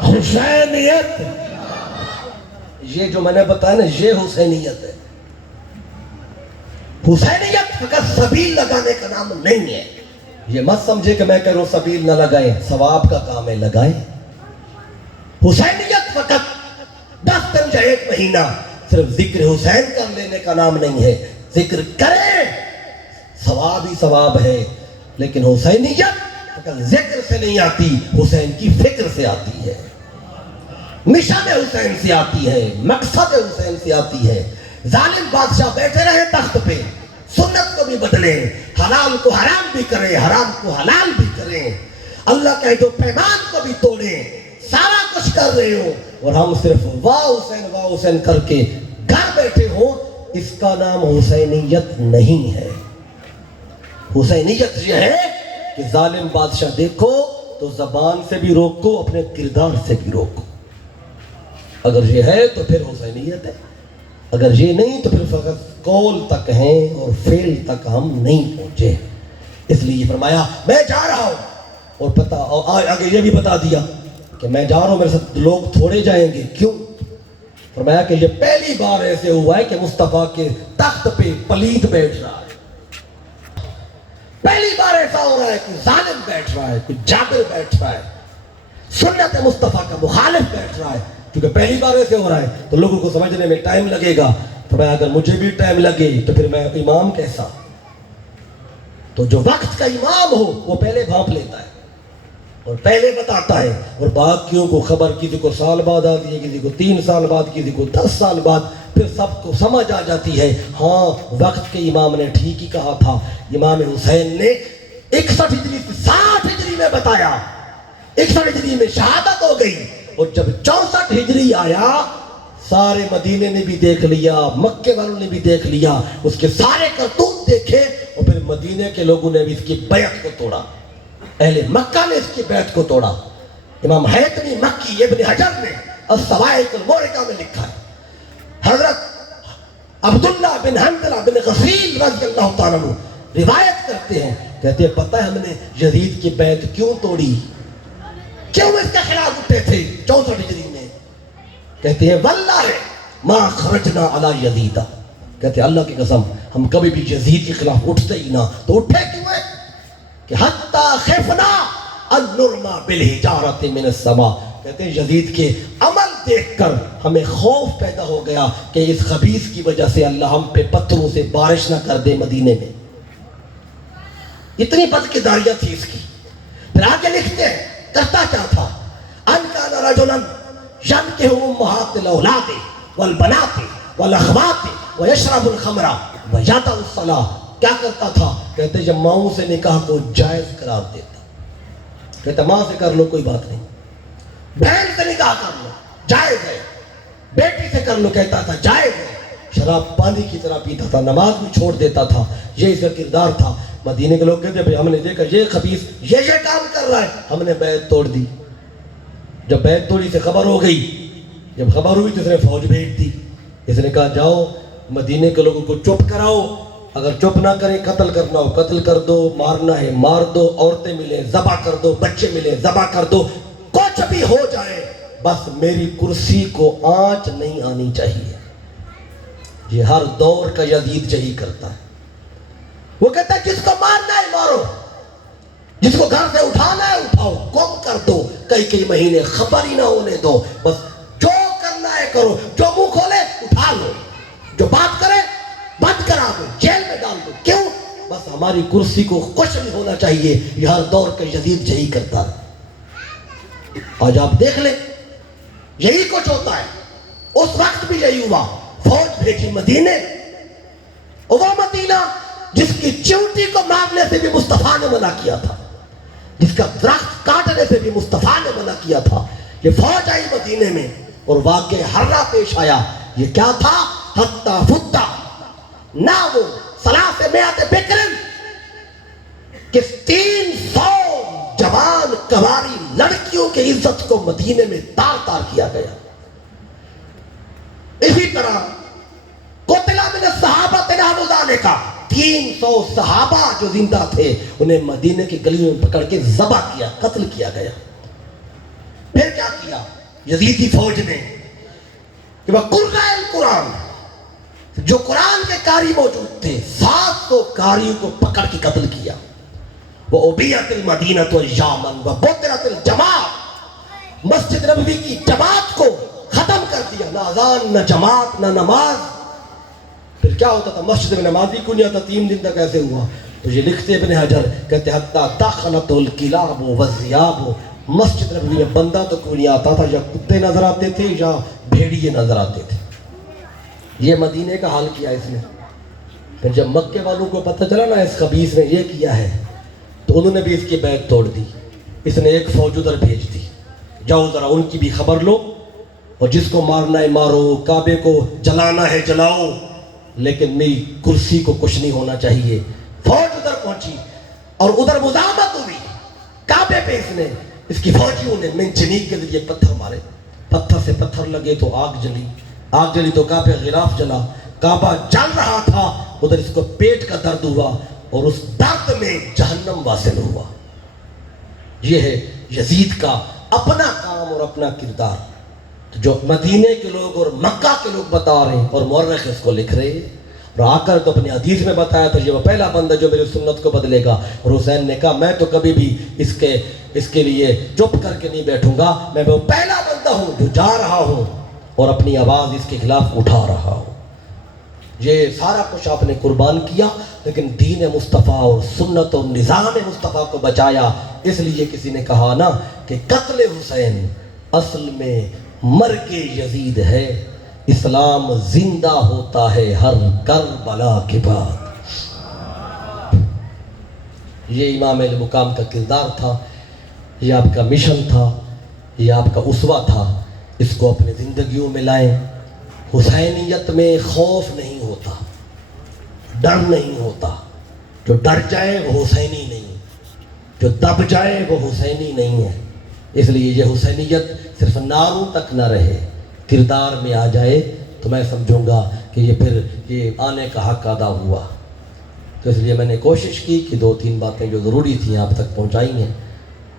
حسینیت، یہ جو میں نے بتایا نا یہ حسینیت ہے۔ حسینیت فقط سبیل لگانے کا نام نہیں ہے، یہ مت سمجھے کہ میں کہہ رہا ہوں سبیل نہ لگائیں، ثواب کا کام ہے لگائیں۔ حسینیت فقط 10 دن یا 1 مہینہ صرف ذکر حسین کر لینے کا نام نہیں ہے، ذکر کریں ثواب ہی ثواب ہے، لیکن حسینیت فقط ذکر سے نہیں آتی، حسین کی فکر سے آتی ہے، مشن حسین سے آتی ہے، مقصد حسین سے آتی ہے۔ ظالم بادشاہ بیٹھے رہے تخت پہ، سنت کو بھی بدلیں، حلال کو حرام بھی کریں، حرام کو حلال بھی کریں، اللہ کہے تو پیمان کو بھی توڑیں، سارا کچھ کر رہے ہو اور ہم صرف واہ حسین کر کے گھر بیٹھے ہوں، اس کا نام حسینیت نہیں ہے۔ حسینیت یہ ہے کہ ظالم بادشاہ دیکھو تو زبان سے بھی روکو، اپنے کردار سے بھی روکو، اگر یہ ہے تو پھر حسینیت ہے، اگر یہ نہیں تو پھر فقط قول تک ہیں اور فعل تک ہم نہیں پہنچے۔ اس لیے فرمایا میں جا رہا ہوں، اور پتہ اور آگے یہ بھی بتا دیا کہ میں جا رہا ہوں، میرے ساتھ لوگ تھوڑے جائیں گے۔ کیوں؟ فرمایا کہ یہ پہلی بار ایسے ہوا ہے کہ مصطفیٰ کے تخت پہ پلید بیٹھ رہا ہے، پہلی بار ایسا ہو رہا ہے کہ ظالم بیٹھ رہا ہے، کہ جابر بیٹھ رہا ہے، سنت مصطفیٰ کا مخالف بیٹھ رہا ہے، کیونکہ پہلی بار ایسے ہو رہا ہے تو لوگوں کو سمجھنے میں ٹائم لگے گا۔ فرمایا اگر مجھے بھی ٹائم لگے تو پھر میں امام کیسا؟ تو جو وقت کا امام ہو وہ پہلے بھانپ لیتا ہے اور پہلے بتاتا ہے، اور باقیوں کو خبر کسی کو سال بعد آتی ہے، کسی کو 3 سال بعد، کسی کو 10 سال بعد، پھر سب کو سمجھ آ جاتی ہے ہاں وقت کے امام نے ٹھیک ہی کہا تھا۔ امام حسین نے 61 ہجری سے 60 ہجری میں بتایا، 61 ہجری میں شہادت ہو گئی، اور جب 64 ہجری آیا سارے مدینے نے بھی دیکھ لیا، مکے والوں نے بھی دیکھ لیا، اس کے سارے کرتوت دیکھے، اور پھر مدینے کے لوگوں نے بھی اس کی بیعت کو توڑا، اہل مکہ نے اس کی بیعت کو توڑا۔ امام حیثمی مکی ابن حجر نے الصواعق المورقہ میں لکھا ہے، حضرت عبداللہ بن حنظلہ بن غسیل رضی اللہ تعالیٰ عنہ روایت کرتے ہیں، کہتے ہیں پتہ ہے ہم نے یزید کی بیعت کیوں توڑی، کیوں اس کے خلاف اٹھے تھے 64 ہجری میں؟ کہتے ہیں واللہ ما خرجنا علی یزیدہ، کہتے ہیں اللہ کی قسم ہم کبھی بھی یزید کے خلاف اٹھتے ہی نہ، تو اٹھے کیوں ہے کہ حتی خفنا ان نرما بالحجارۃ من السماء، کہتے ہیں یزید کے عمل دیکھ کر ہمیں خوف پیدا ہو گیا کہ اس خبیث کی وجہ سے اللہ ہم پہ پتھروں سے بارش نہ کر دے مدینے میں. اتنی بدکرداریاں تھی اس کی. پھر آگے لکھتے ہیں کرتا کیا تھا، ان کان رجلا ینکح امہات الاولاد والبنات والاخوات ویشرب الخمر ویدع الصلاۃ، کیا کرتا تھا، کہتے ہیں جب ماؤں سے نکاح کو جائز قرار دیتا، کہتے ماں سے کر لو کوئی بات نہیں، بہن سے نکاح کر لو جائز ہے، بیٹی سے کر لو کہتا تھا جائز ہے، شراب پانی کی طرح پیتا تھا، نماز بھی چھوڑ دیتا تھا، یہ اس کا کردار تھا. مدینے کے لوگ کہتے ہیں ہم نے دیکھا یہ خبیث یہ کام کر رہا ہے، ہم نے بیعت توڑ دی. جب بیعت توڑی سے خبر ہو گئی، جب خبر ہوئی تو اس نے فوج بھیج دی. اس نے کہا جاؤ مدینے کے لوگوں کو چپ کراؤ، اگر چپ نہ کریں قتل کرنا ہو قتل کر دو، مارنا ہے مار دو، عورتیں ملیں ذبح کر دو، بچے ملیں ذبح کر دو، کچھ بھی ہو جائے بس میری کرسی کو آنچ نہیں آنی چاہیے. یہ ہر دور کا یزید یہی کرتا ہے. وہ کہتا ہے جس کو مارنا ہے مارو، جس کو گھر سے اٹھانا ہے اٹھاؤ، گم کر دو کئی مہینے خبر ہی نہ ہونے دو، بس جو کرنا ہے کرو، جو منہ کھولے اٹھا لو، جو بات کرے بند کرا دو، جیل میں ڈال دو. کیوں؟ بس ہماری کرسی کو کچھ نہیں ہونا چاہیے. یہ ہر دور کا یزید یہی کرتا ہے. آج آپ دیکھ لیں یہی کچھ ہوتا ہے. اس وقت بھی یہی ہوا، فوج بھیجی مدینے، وہ مدینہ جس کی چیونٹی کو مارنے سے بھی مصطفیٰ نے منع کیا تھا، جس کا درخت کاٹنے سے بھی مصطفیٰ نے منع کیا تھا. یہ فوج آئی مدینے میں اور واقع حرہ پیش آیا. یہ کیا تھا؟ حتی فتا نامو ثلاث مئات بکرن، کہ 300 جوان کنواری لڑکیوں کی عزت کو مدینے میں تار تار کیا گیا. اسی طرح قتل من الصحابہ نحو ذالک، 300 صحابہ جو زندہ تھے انہیں مدینے کی گلیوں میں پکڑ کے ذبح کیا، قتل کیا گیا. پھر کیا کیا یزیدی فوج نے کہ وہ قرآن القرآن، جو قرآن کے قاری موجود تھے 700 قاریوں کو پکڑ کے قتل کیا. وہ ابیت المدینہ تو یامن و بطرت الجماعت، مسجد نبوی کی جماعت کو ختم کر دیا، نہ اذان نہ جماعت نہ نماز. پھر کیا ہوتا تھا، مسجد میں نمازی کو نہیں آتا، 3 دن تک ایسے ہوا. تو یہ لکھتے ابن حجر کہتے حتی دخلت الکلاب والذئاب، مسجد نبوی میں بندہ تو کوئی نہیں آتا تھا، یا کتے نظر آتے تھے یا بھیڑیے نظر آتے تھے. یہ مدینے کا حال کیا اس نے. پھر جب مکے والوں کو پتہ چلا نا اس خبیث نے یہ کیا ہے، تو انہوں نے بھی اس کی بیعت توڑ دی. اس نے ایک فوج ادھر بھیج دی، جاؤ ذرا ان کی بھی خبر لو، اور جس کو مارنا ہے مارو، کعبے کو جلانا ہے جلاؤ، لیکن میری کرسی کو کچھ نہیں ہونا چاہیے. فوج ادھر پہنچی اور ادھر مزاحمت ہوئی کعبے پہ. اس کی فوجیوں نے منجنیق کے ذریعے پتھر مارے، پتھر سے پتھر لگے تو آگ جلی، آگ جلی تو کعبے غلاف جلا، کعبہ جل رہا تھا، ادھر اس کو پیٹ کا درد ہوا اور اس درد میں جہنم واصل ہوا. یہ ہے یزید کا اپنا کام اور اپنا کردار جو مدینے کے لوگ اور مکہ کے لوگ بتا رہے ہیں، اور مورخ اس کو لکھ رہے ہیں. اور آ کر تو اپنی حدیث میں بتایا تھا یہ وہ پہلا بندہ جو میری سنت کو بدلے گا. اور حسین نے کہا میں تو کبھی بھی اس کے لیے چپ کر کے نہیں بیٹھوں گا، میں وہ پہلا بندہ ہوں جو جا رہا ہوں اور اپنی آواز اس کے خلاف اٹھا رہا ہوں. یہ سارا کچھ آپ نے قربان کیا، لیکن دین مصطفیٰ اور سنت اور نظام مصطفیٰ کو بچایا. اس لیے کسی نے کہا نا کہ قتل حسین اصل میں مرگ یزید ہے، اسلام زندہ ہوتا ہے ہر کربلا کے بعد. یہ امام علیہ مقام کا کردار تھا، یہ آپ کا مشن تھا، یہ آپ کا اسوہ تھا. اس کو اپنی زندگیوں میں لائیں. حسینیت میں خوف نہیں ہوتا، ڈر نہیں ہوتا. جو ڈر جائے وہ حسینی نہیں، جو دب جائے وہ حسینی نہیں ہے. اس لیے یہ حسینیت صرف نعروں تک نہ رہے، کردار میں آ جائے تو میں سمجھوں گا کہ یہ پھر یہ آنے کا حق ادا ہوا. تو اس لیے میں نے کوشش کی کہ 2-3 باتیں جو ضروری تھیں آپ تک پہنچائی ہیں.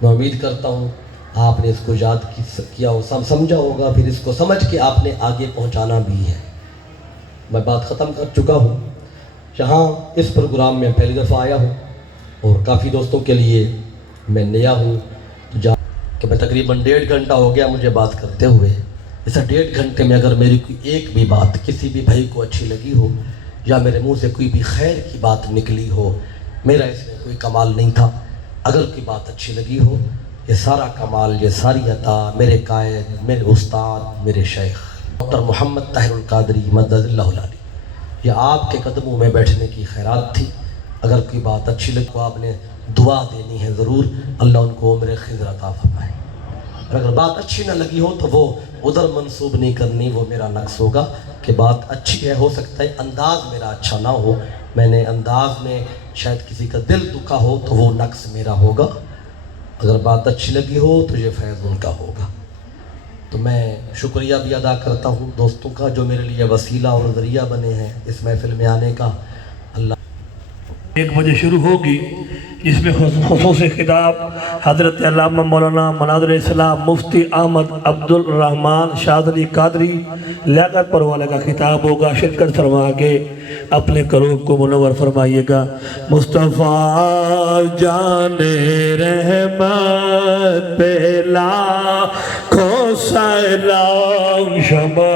میں امید کرتا ہوں آپ نے اس کو یاد کیا ہو، سمجھا ہوگا، پھر اس کو سمجھ کے آپ نے آگے پہنچانا بھی ہے۔ میں بات ختم کر چکا ہوں۔ یہاں اس پروگرام میں پہلی دفعہ آیا ہوں اور کافی دوستوں کے لیے میں نیا ہوں، کہ میں تقریباً 1.5 گھنٹہ ہو گیا مجھے بات کرتے ہوئے۔ اس 1.5 گھنٹے میں اگر میری کوئی ایک بھی بات کسی بھی بھائی کو اچھی لگی ہو یا میرے منہ سے کوئی بھی خیر کی بات نکلی ہو، میرا اس میں کوئی کمال نہیں تھا۔ اگر کوئی بات اچھی لگی ہو، یہ سارا کمال، یہ ساری عطا میرے قائد، میرے استاد، میرے شیخ ڈاکٹر محمد طاہر القادری مدد اللہ علیہ، یہ آپ کے قدموں میں بیٹھنے کی خیرات تھی۔ اگر کوئی بات اچھی لگی تو آپ نے دعا دینی ہے ضرور، اللہ ان کو عمر خضر عطا فرمائے۔ اور اگر بات اچھی نہ لگی ہو تو وہ ادھر منسوب نہیں کرنی، وہ میرا نقص ہوگا کہ بات اچھی ہے، ہو سکتا ہے انداز میرا اچھا نہ ہو، میں نے انداز میں شاید کسی کا دل دکھا ہو تو وہ نقص میرا ہوگا۔ اگر بات اچھی لگی ہو تو یہ فیض ان کا ہوگا۔ تو میں شکریہ بھی ادا کرتا ہوں دوستوں کا جو میرے لیے وسیلہ اور ذریعہ بنے ہیں اس محفل میں آنے کا۔ اللہ 1 بجے شروع ہوگی، جس میں خصوصی خطاب حضرت علامہ مولانا مناظر اسلام مفتی احمد عبدالرحمن شاذلی قادری لیاقت پر والے کا خطاب ہوگا۔ شرکت فرما کے اپنے قلوب کو منور فرمائیے گا۔ مصطفیٰ جان رحمت پہ لاکھوں سلام، شمع